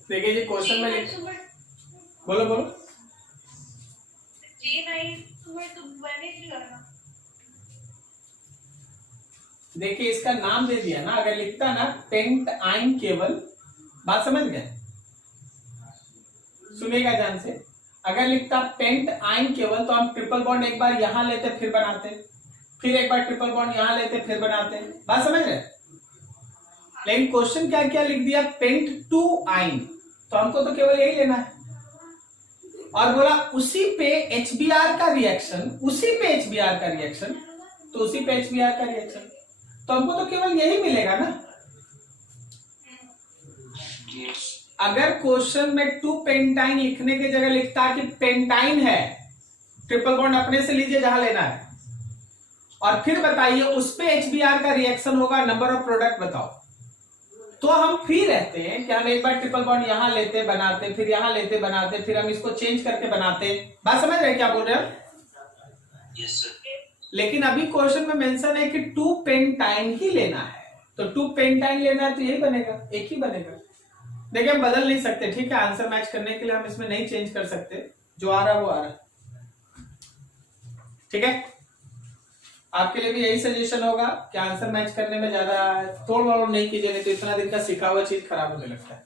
देखिए जी क्वेश्चन में लिख, बोलो बोलो। देखिए इसका नाम दे दिया ना, अगर लिखता ना पेंट आइन केबल, बात समझ गए? सुनिएगा ध्यान से, अगर लिखता पेंट आइन केबल तो हम ट्रिपल बॉन्ड एक बार यहां लेते फिर बनाते, फिर एक बार ट्रिपल बॉन्ड यहां लेते फिर बनाते, बात समझ रहे? लेकिन क्वेश्चन क्या क्या लिख दिया? पेंट टू आइन, तो हमको तो केवल यही लेना है, और बोला उसी पे HBr का रिएक्शन, उसी पे HBr का रिएक्शन, तो उसी पे HBr का रिएक्शन, तो हमको तो केवल यही मिलेगा ना। अगर क्वेश्चन में 2 पेंटाइन लिखने की जगह लिखता कि पेंटाइन है, ट्रिपल बॉन्ड अपने से लीजिए जहां लेना है, और फिर बताइए उस पे HBr का रिएक्शन होगा, नंबर ऑफ प्रोडक्ट बताओ, तो हम फ्री रहते हैं कि हम एक बार ट्रिपल बॉन्ड यहां लेते बनाते, फिर यहां लेते बनाते, फिर हम इसको चेंज करके बनाते। बात समझ रहे हैं क्या बोल रहे हैं? Yes sir. लेकिन अभी क्वेश्चन में मेंशन है कि 2 पेंटाइन ही लेना है, तो 2 पेंटाइन लेना है तो यही बनेगा, एक ही बनेगा। देखिए हम बदल नहीं सकते, ठीक है, आंसर मैच करने के लिए हम इसमें नहीं चेंज कर सकते, जो आ रहा है वो आ रहा है, ठीक है। आपके लिए भी यही सजेशन होगा कि आंसर मैच करने में ज्यादा तोड़ मरोड़ नहीं कीजिए, नहीं तो इतना दिन का सीखा हुआ चीज खराब होने लगता है।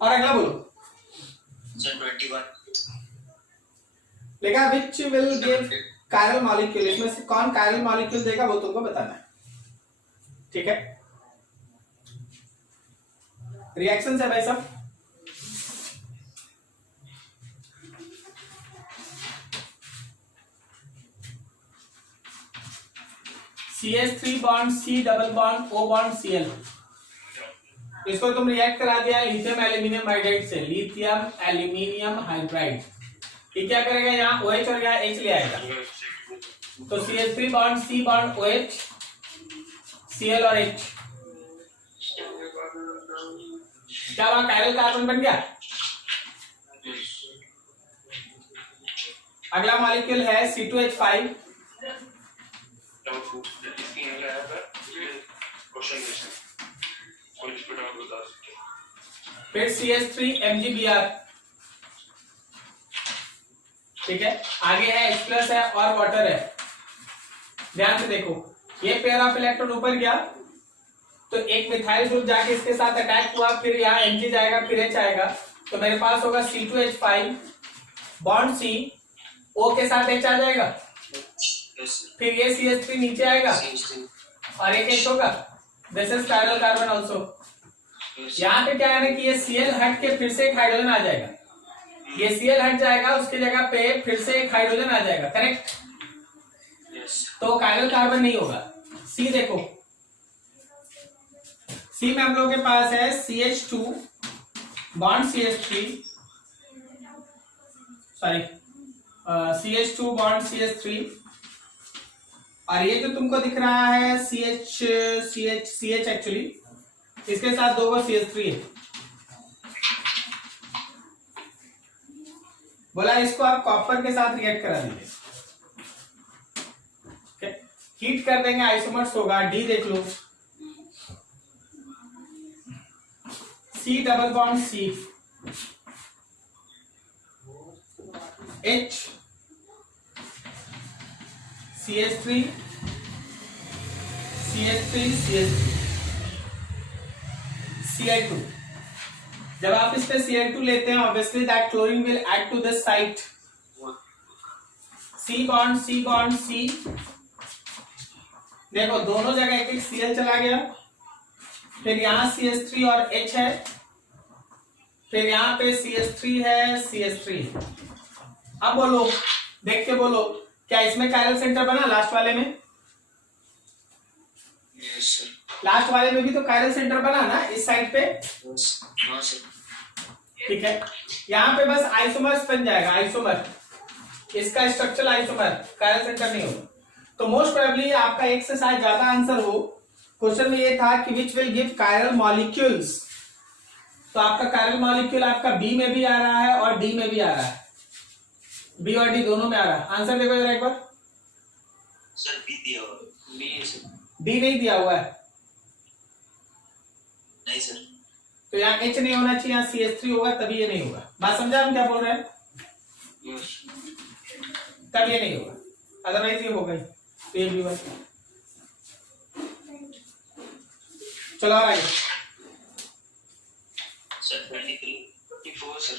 और अगला बोलो सर 21। देखा, which will give chiral molecule, इसमें से कौन कायरल मॉलिक्यूल देगा वो तुमको बताना है, ठीक है। रिएक्शन है भाई साहब, CH3 bond C double bond O bond Cl, इसको तुम रिएक्ट करा दिया लिथियम एल्यूमिनियम हाइड्राइड से, लिथियम एल्यूमिनियम हाइड्राइड, ये क्या करेगा? यहाँ OH और यहाँ H ले आएगा, तो CH3 bond C bond OH, Cl और H, क्या वहां कायरल कार्बन बन गया? अगला मॉलिक्यूल है C2H5, फिर CH3 MgBr, ठीक है, आगे है H+ है और वाटर है। ध्यान से देखो, ये पेयर ऑफ इलेक्ट्रॉन ऊपर गया तो एक मिथाइल ग्रुप जाके इसके साथ अटैक हुआ, फिर यहाँ Mg जाएगा, फिर H आएगा, तो मेरे पास होगा C2H5 बॉन्ड C, O के साथ H आ जाएगा, फिर ये CH3 नीचे आएगा और एक H होगा, this is chiral carbon also. यहाँ पे क्या है ना कि ये Cl हट के फिर से एक हाइड्रोजन आ जाएगा, ये Cl हट जाएगा, उसकी जगह पे फिर से एक हाइड्रोजन आ जाएगा, करेक्ट, तो कायरल कार्बन नहीं होगा। C देखो, C में हम लोगों के पास है CH2 bond CH3, sorry CH2 bond CH3, और ये जो तुमको दिख रहा है CH एक्चुअली, इसके साथ 2 CH3 है, बोला इसको आप कॉपर के साथ रिएक्ट करा दीजिए, हीट कर देंगे, आइसोमर्स होगा, D देख लो, C double bond C, H, CH3 CH3 CH3 Cl2, जब आप इस पे Cl2 लेते हैं obviously that chlorine will add to this site, C bond C bond C, देखो दोनों जगह एक एक Cl चला गया, फिर यहाँ CH3 और H है, फिर यहाँ पे CH3 है CH3। अब बोलो, देख के बोलो, क्या इसमें कायरल सेंटर बना लास्ट वाले में? यस सर, लास्ट वाले में भी तो कायरल सेंटर बना ना इस साइड पे, हाँ सर, ठीक है। यहाँ पे बस आइसोमर्स बन जाएगा, आइसोमर, इसका स्ट्रक्चरल आइसोमर, कायरल सेंटर नहीं होगा। तो मोस्ट प्रोबेबली आपका एक से शायद ज्यादा आंसर हो। क्वेश्चन में ये था कि which will give chiral molecules, तो आपका कायरल मॉलिक्यूल आपका बी में भी आ रहा है और डी में भी आ रहा है, बी और डी दोनों में आ रहा है। आंसर देखो जरा एक बार। सर बी दिया हुआ, बी है सर, डी नहीं दिया हुआ है, नहीं सर, तो यहाँ H नहीं होना चाहिए, यहाँ CH3 होगा तभी ये नहीं होगा। बात समझा हम क्या बोल रहे हैं? यस, तब ये नहीं होगा, अदरवाइज ये होगा ही। तो ये भी हुआ। चलो आइए सर 23, 24 सर,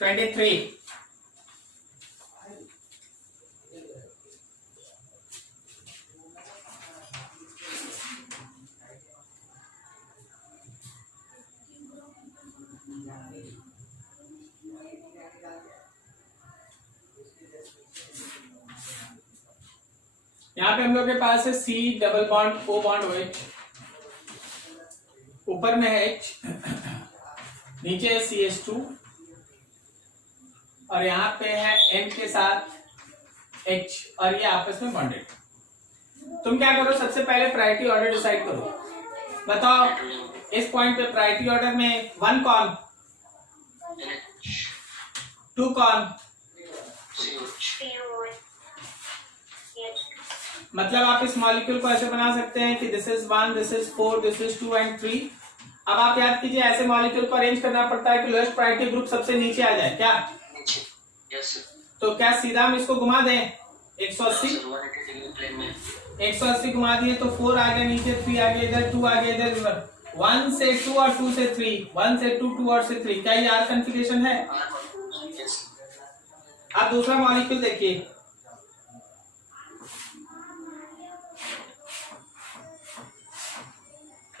23। यहाँ पे हम लोग के पास है C double bond O bond OH, ऊपर में है H, नीचे है CH2 और यहाँ पे है N के साथ H और ये आपस में बॉन्डेड। तुम क्या करो, सबसे पहले प्रायोरिटी ऑर्डर डिसाइड करो। बताओ इस पॉइंट पे प्रायोरिटी ऑर्डर में 1 कौन, 2 कौन, मतलब आप इस मॉलिक्यूल को ऐसे बना सकते हैं कि this is 1, this is 4, this is 2 and 3। अब आप याद कीजिए ऐसे मॉलिक्यूल को अरेंज करना पड़ता है कि लोएस्ट प्रायोरिटी ग्रुप सबसे नीचे आ जाए क्या? यस सर, तो क्या सीधा हम इसको घुमा दें 180? 180 घुमा दिए तो 4 आ गया नीचे, 3 आ गया इधर, 2 आ गया इधर, 1 से 2 और 2 से 3, 1 से 2, 2 और से 3। क्या ये आर कन्फिगरेशन है? आप दूसरा मॉलिक्यूल देखिए,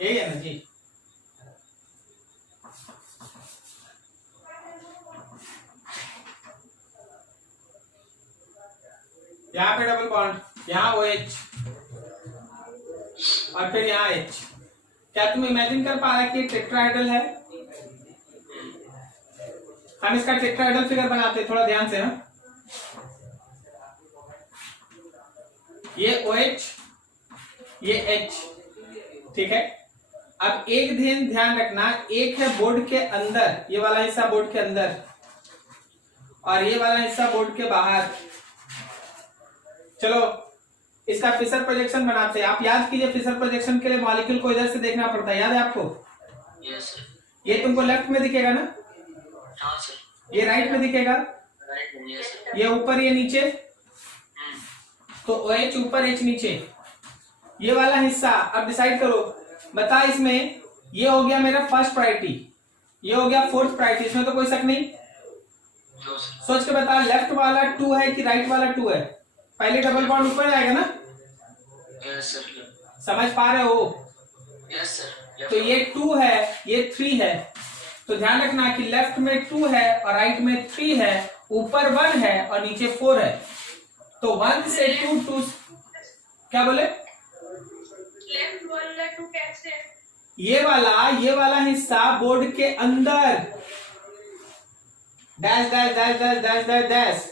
यही है ना जी। यहाँ पे डबल बॉन्ड, यहाँ OH और फिर यहाँ H। क्या तुम इमेजिन कर पा रहे कि टेट्राहेड्रल है? हम इसका टेट्राहेड्रल फिगर बनाते हैं, थोड़ा ध्यान से ना। ये OH, ये H, ठीक है। अब एक ध्यान रखना, एक है बोर्ड के अंदर, ये वाला हिस्सा बोर्ड के अंदर और ये वाला हिस्सा बोर्ड के बाहर। चलो इसका फिशर प्रोजेक्शन बनाते हैं। आप याद कीजिए फिशर प्रोजेक्शन के लिए मॉलिक्यूल को इधर से देखना पड़ता है, याद है आपको? यस सर, ये तुमको लेफ्ट में दिखेगा ना, हाँ सर, ये राइट में दिखेगा, राइट में, यस सर, ये ऊपर ये नीचे, तो OH ऊपर H नीचे, ये वाला हिस्सा। अब डिसाइड करो, बता इसमें ये हो गया मेरा फर्स्ट प्रायोरिटी, ये हो गया फोर्थ प्रायोरिटी, इसमें तो कोई शक नहीं। सोच के बता लेफ्ट वाला 2 है कि राइट वाला 2 है? पहले डबल बॉन्ड ऊपर आएगा ना, यस सर, समझ पा रहे हो? यस सर, तो ये 2 है, ये 3 है, तो ध्यान रखना कि लेफ्ट में 2 है और राइट में 3 है, ऊपर 1 है और नीचे 4 है। तो 1 से 2, क्या बोले? लेफ्ट वाला 2 कैसे? ये वाला हिस्सा बोर्ड के अंदर dash dash dash dash dash dash dash,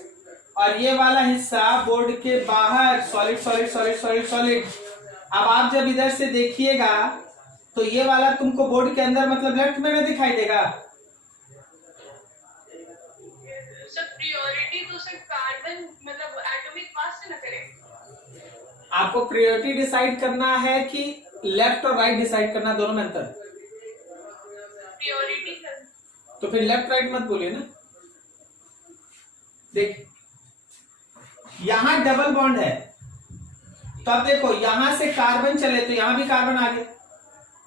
और ये वाला हिस्सा बोर्ड के बाहर solid solid solid solid solid. अब आप जब इधर से देखिएगा तो ये वाला तुमको बोर्ड के अंदर मतलब लेफ्ट में ना दिखाई देगा। सर प्रायोरिटी तो सिर्फ कार्बन मतलब एटॉमिक मास से ना करें। आपको प्रायोरिटी डिसाइड करना है कि लेफ्ट और राइट डिसाइड करना, दोनों में अंतर। प्रायोरिटी सर, तो फिर लेफ्ट राइट मत बोलिए ना। देख यहां डबल बॉन्ड है, तो अब देखो यहां से कार्बन चले तो यहां भी कार्बन आ गया,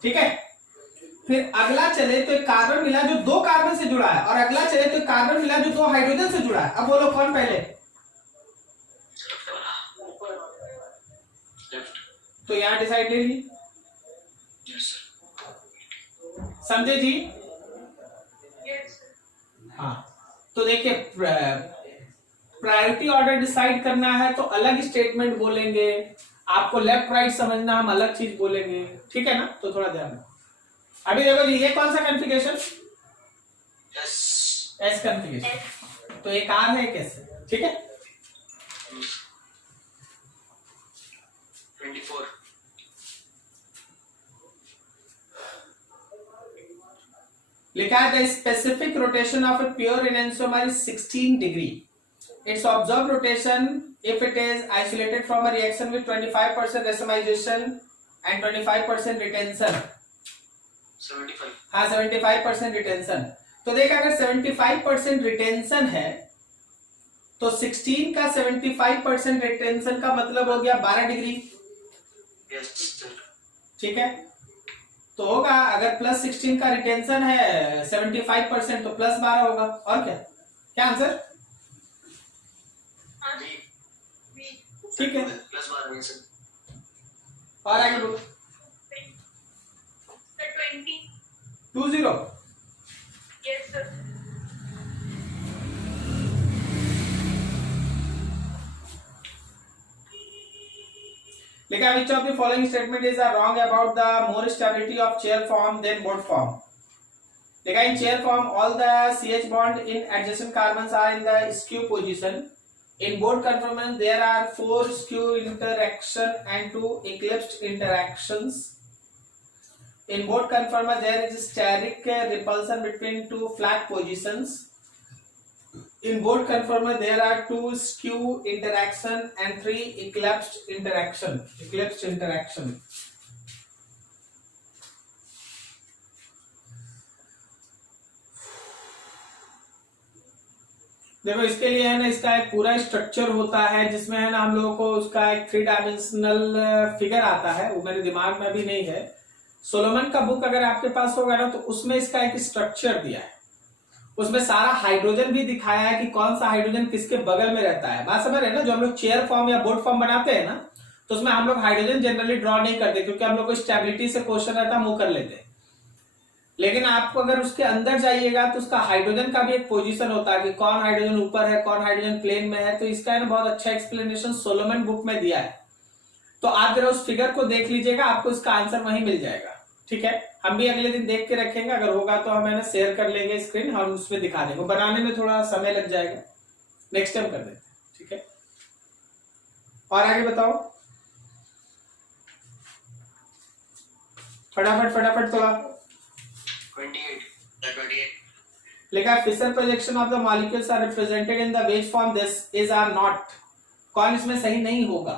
ठीक है। फिर अगला चले तो एक कार्बन मिला जो 2 कार्बन से जुड़ा है, और अगला चले तो एक कार्बन मिला जो 2 हाइड्रोजन से जुड़ा है। अब बोलो कौन पहले? लेफ्ट। तो यहां डिसाइड ले ली, यस सर। समझे जी? यस हाँ, तो देखिए प्रायोरिटी ऑर्डर डिसाइड करना है तो अलग स्टेटमेंट बोलेंगे, आपको लेफ्ट राइट समझना हम अलग चीज बोलेंगे, ठीक है ना? तो थोड़ा ध्यान रखो। अभी देखो जी, ये कौन सा कॉन्फ़िगरेशन? यस। S configuration. तो एक आर है, एक एस है, ठीक है? 24। लिखा है the specific rotation of a pure enantiomer is 16 degree. Its observed rotation, if it is isolated from a reaction with 25% racemization and 25% retention, 75। हाँ 75% रिटेंशन। तो देखा अगर 75% रिटेंशन है तो 16 का 75% रिटेंशन का मतलब हो गया 12 डिग्री, यस सर। ठीक है? तो होगा अगर प्लस 16 का रिटेंशन है 75% तो प्लस 12 होगा, और क्या? क्या आंसर? बी। ठीक है, प्लस 12 सर। और आगे बोलो। 20 यस सर। लिखा which of the following statement is wrong about the more stability of chair form than boat form? लिखा in chair form all the CH bond in adjacent carbons are in the skew position. In boat conformation there are 4 skew interaction and 2 eclipsed interactions. In boat conformer there is steric repulsion between 2 flat positions. In boat conformer there are 2 skew interaction and 3 eclipsed interaction. देखो इसके लिए है ना, इसका एक पूरा structure होता है जिसमें है ना हम लोगों को उसका एक 3 डायमेंशनल फिगर आता है, वो मेरे दिमाग में अभी नहीं है। सोलोमन का बुक अगर आपके पास होगा ना तो उसमें इसका एक स्ट्रक्चर दिया है, उसमें सारा हाइड्रोजन भी दिखाया है कि कौन सा हाइड्रोजन किसके बगल में रहता है। बात समझ रहे हैं ना? जो हम लोग चेयर फॉर्म या बोट फॉर्म बनाते हैं ना तो उसमें हम लोग हाइड्रोजन जनरली ड्रॉ नहीं करते क्योंकि हम लोग को स्टेबिलिटी से क्वेश्चन रहता है, वो कर लेते हैं। लेकिन आपको अगर उसके अंदर जाइएगा तो उसका हाइड्रोजन का भी एक पोजीशन होता है कि कौन हाइड्रोजन ऊपर है, कौन हाइड्रोजन प्लेन में है। तो इसका है ना बहुत अच्छा एक्सप्लेनेशन सोलोमन बुक में दिया है, तो आप जरा उस फिगर को देख लीजिएगा, आपको इसका आंसर वहीं मिल जाएगा, ठीक है? हम भी अगले दिन देख के रखेंगे, अगर होगा तो हम है ना शेयर कर लेंगे स्क्रीन, हम उसमें दिखा देंगे। बनाने में थोड़ा समय लग जाएगा, नेक्स्ट टाइम कर देते हैं, ठीक है? और आगे बताओ फटाफट थोड़ा। 28। लिखा Fischer projection of the molecules are represented in the wedge form this is or not. कौन इसमें सही नहीं होगा?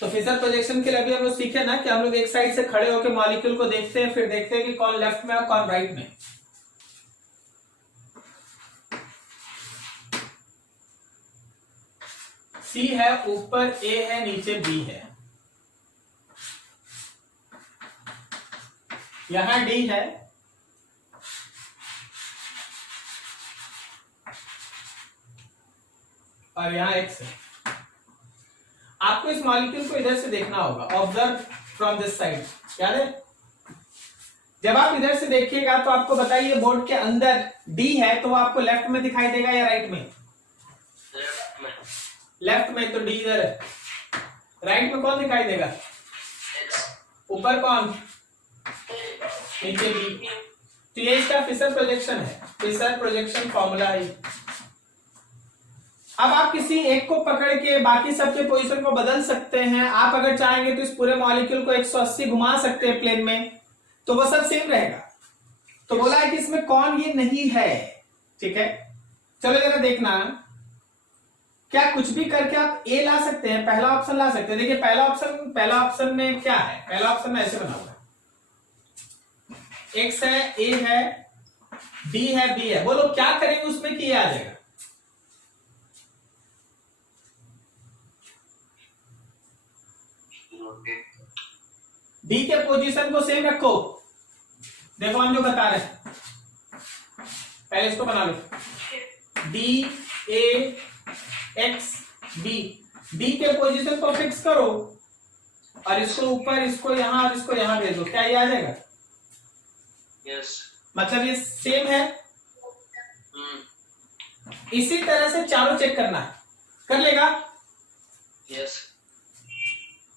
तो फिशर प्रोजेक्शन के लिए अभी हम लोग सीखे ना कि हम लोग एक साइड से खड़े होकर मॉलिक्यूल को देखते हैं, फिर देखते हैं कि कौन लेफ्ट में और कौन राइट में। सी है ऊपर, ए है नीचे, बी है, यहां डी है, और यहां एक्स है। आपको इस मॉलिक्यूल को इधर से देखना होगा, ऑब्जर्व फ्रॉम दिस साइड, याद है? जब आप इधर से देखिएगा तो आपको बताइए बोर्ड के अंदर डी है तो वो आपको लेफ्ट में दिखाई देगा या राइट में? लेफ्ट में, तो डी इधर है। राइट में कौन दिखाई देगा? ऊपर कौन? नीचे बी। तो ये इसका फिशर प्रोजेक्शन है, फिशर प्रोजेक्शन फॉर्मूला है। अब आप किसी एक को पकड़ के बाकी सबके पोजीशन को बदल सकते हैं। आप अगर चाहेंगे तो इस पूरे मॉलिक्यूल को 180 घुमा सकते हैं प्लेन में, तो वो सब सेम रहेगा। तो बोला है कि इसमें कौन ये नहीं है, ठीक है? चलो जरा देखना, क्या कुछ भी करके आप ए ला सकते हैं, पहला ऑप्शन ला सकते हैं। देखिए पहला ऑप्शन में क्या है? पहला ऑप्शन में ऐसे बना हुआ है, एक्स है, ए है, डी है, बी है। बोलो क्या करेंगे उसमें कि आ जाएगा? डी के पोजीशन को सेम रखो, देखो हम जो बता रहे हैं, पहले इसको बना लो, D A X B, D के पोजीशन को फिक्स करो और इसको ऊपर, इसको यहां और इसको यहां भेज दो, क्या ये आ जाएगा? यस। मतलब ये सेम है। इसी तरह से चारों चेक करना है, कर लेगा? यस।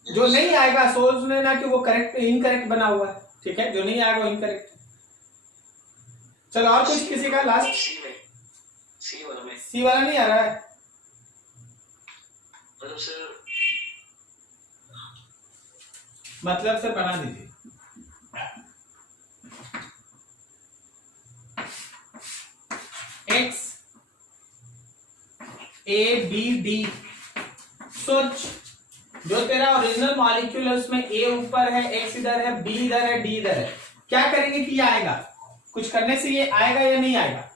जो नहीं आएगा सोच लेना कि वो करेक्ट इनकरेक्ट बना हुआ है, ठीक है? जो नहीं आएगा वो इनकरेक्ट। चलो और कुछ किसी का लास्ट? सी वाला में, सी वाला नहीं आ रहा है मतलब सर, मतलब से बना दीजिए। एक्स ए बी डी, सोच जो तेरा ओरिजिनल मॉलिक्यूल है उसमें ए ऊपर है, एक्स इधर है, बी इधर है, डी इधर है, क्या करेंगे कि ये आएगा? कुछ करने से ये आएगा या नहीं आएगा?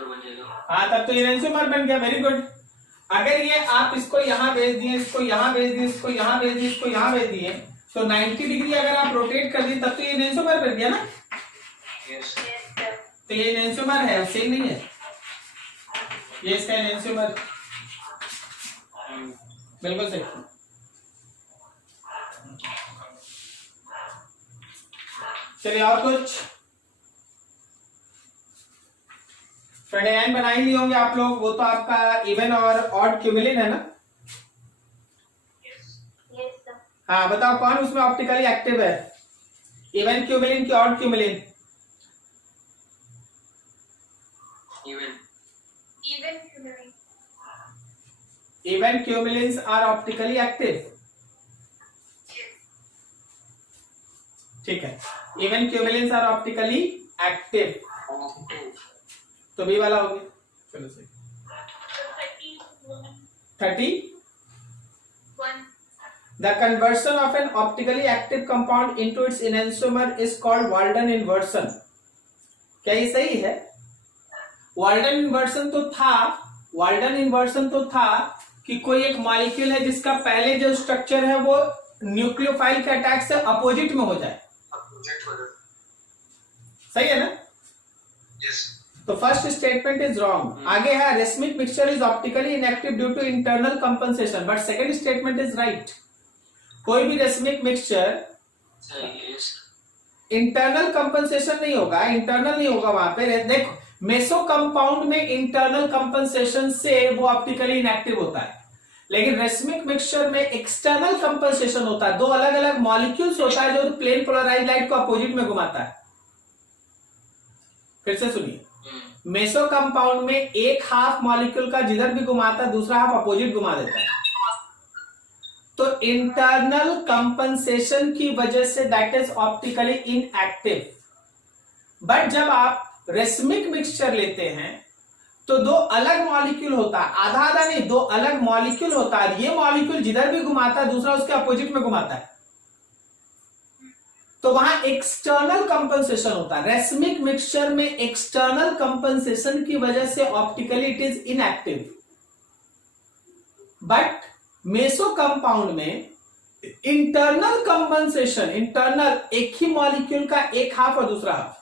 बन जाएगा। हाँ, तब तो इरेंसोमर बन गया, वेरी गुड। अगर ये आप इसको यहां भेज दिए, इसको यहां भेज दिए, इसको यहां भेज दिए, इसको यहां भेज दिए, तो 90 डिग्री अगर आप रोटेट कर दिए तब तो ये इरेंसोमर बन गया ना। यस। तो ये इरेंसोमर है, सेम नहीं है, ये इसका इरेंसोमर, बिल्कुल सही। चलिए और कुछ फ्रेंड बना ही लिए होंगे आप लोग, वो तो आपका इवन और ऑड क्यूमुलिन है ना? हाँ बताओ कौन उसमें ऑप्टिकली एक्टिव है, इवन क्यूमुलिन की odd cumulene? Even cumulenes are optically active, ठीक है? Even cumulenes are optically active, तो बी वाला हो गया। चलो सही। 31 The conversion of an optically active compound into its enantiomer is called Walden inversion। क्या ये सही है? Walden inversion तो था कि कोई एक मॉलिक्यूल है जिसका पहले जो स्ट्रक्चर है वो न्यूक्लियोफाइल के अटैक से अपोजिट में हो जाए, सही है ना? यस। तो फर्स्ट स्टेटमेंट इज रॉन्ग। आगे है racemic mixture is optically inactive due to internal compensation, but second statement is right. कोई भी रेसमिक मिक्सचर इंटरनल कंपनसेशन नहीं होगा, इंटरनल नहीं होगा वहां पे। देखो मेसो कंपाउंड में इंटरनल कंपनसेशन से वो ऑप्टिकली इनएक्टिव होता है, लेकिन रेसमिक मिक्सचर में एक्सटर्नल कंपनसेशन होता है। दो अलग अलग मॉलिक्यूल्स होता है जो प्लेन पोलराइज्ड लाइट को अपोजिट में घुमाता है। फिर से सुनिए, मेसो कंपाउंड में एक हाफ मॉलिक्यूल का जिधर भी घुमाता है दूसरा हाफ अपोजिट घुमा देता है, तो इंटरनल कंपनसेशन की वजह say that is optically inactive. But जब आप रेसमिक मिक्सचर लेते हैं तो दो अलग मॉलिक्यूल होता है, आधा आधा नहीं, दो अलग मॉलिक्यूल होता है, ये मॉलिक्यूल जिधर भी घुमाता है दूसरा उसके अपोजिट में घुमाता है, तो वहां एक्सटर्नल कंपनसेशन होता है। रेसमिक मिक्सचर में एक्सटर्नल कंपनसेशन की वजह से optically it is inactive, but meso compound में इंटरनल कंपनसेशन, इंटरनल एक ही मॉलिक्यूल का एक हाफ और दूसरा हाफ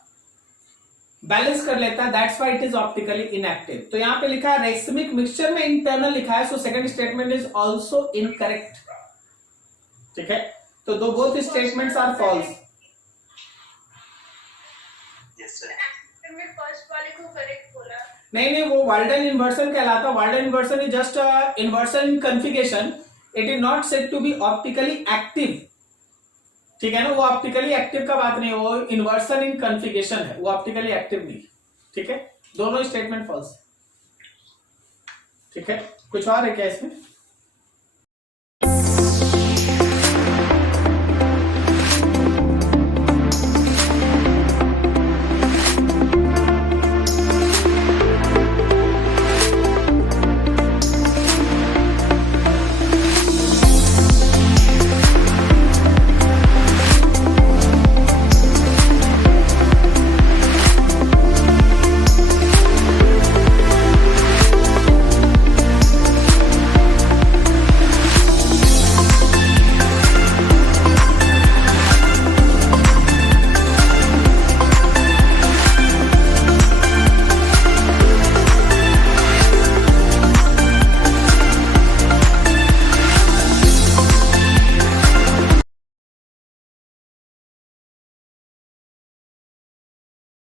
बैलेंस कर लेता है, that's why it is optically inactive. तो यहां पे लिखा है रेसमिक मिक्सचर में इंटरनल लिखा है, so second statement is also incorrect, ठीक है? तो दो both statements are false. First वाले को करेक्ट बोला। नहीं, वो वाल्डन इन्वर्सन कहलाता है। Walden inversion is just inversion in configuration, it is not said to be optically active, ठीक है ना? वो ऑप्टिकली एक्टिव का बात नहीं है, वो इन्वर्सन इन कन्फिगरेशन है, वो ऑप्टिकली एक्टिव नहीं, ठीक है? दोनों स्टेटमेंट फॉल्स, ठीक है? कुछ और है क्या इसमें?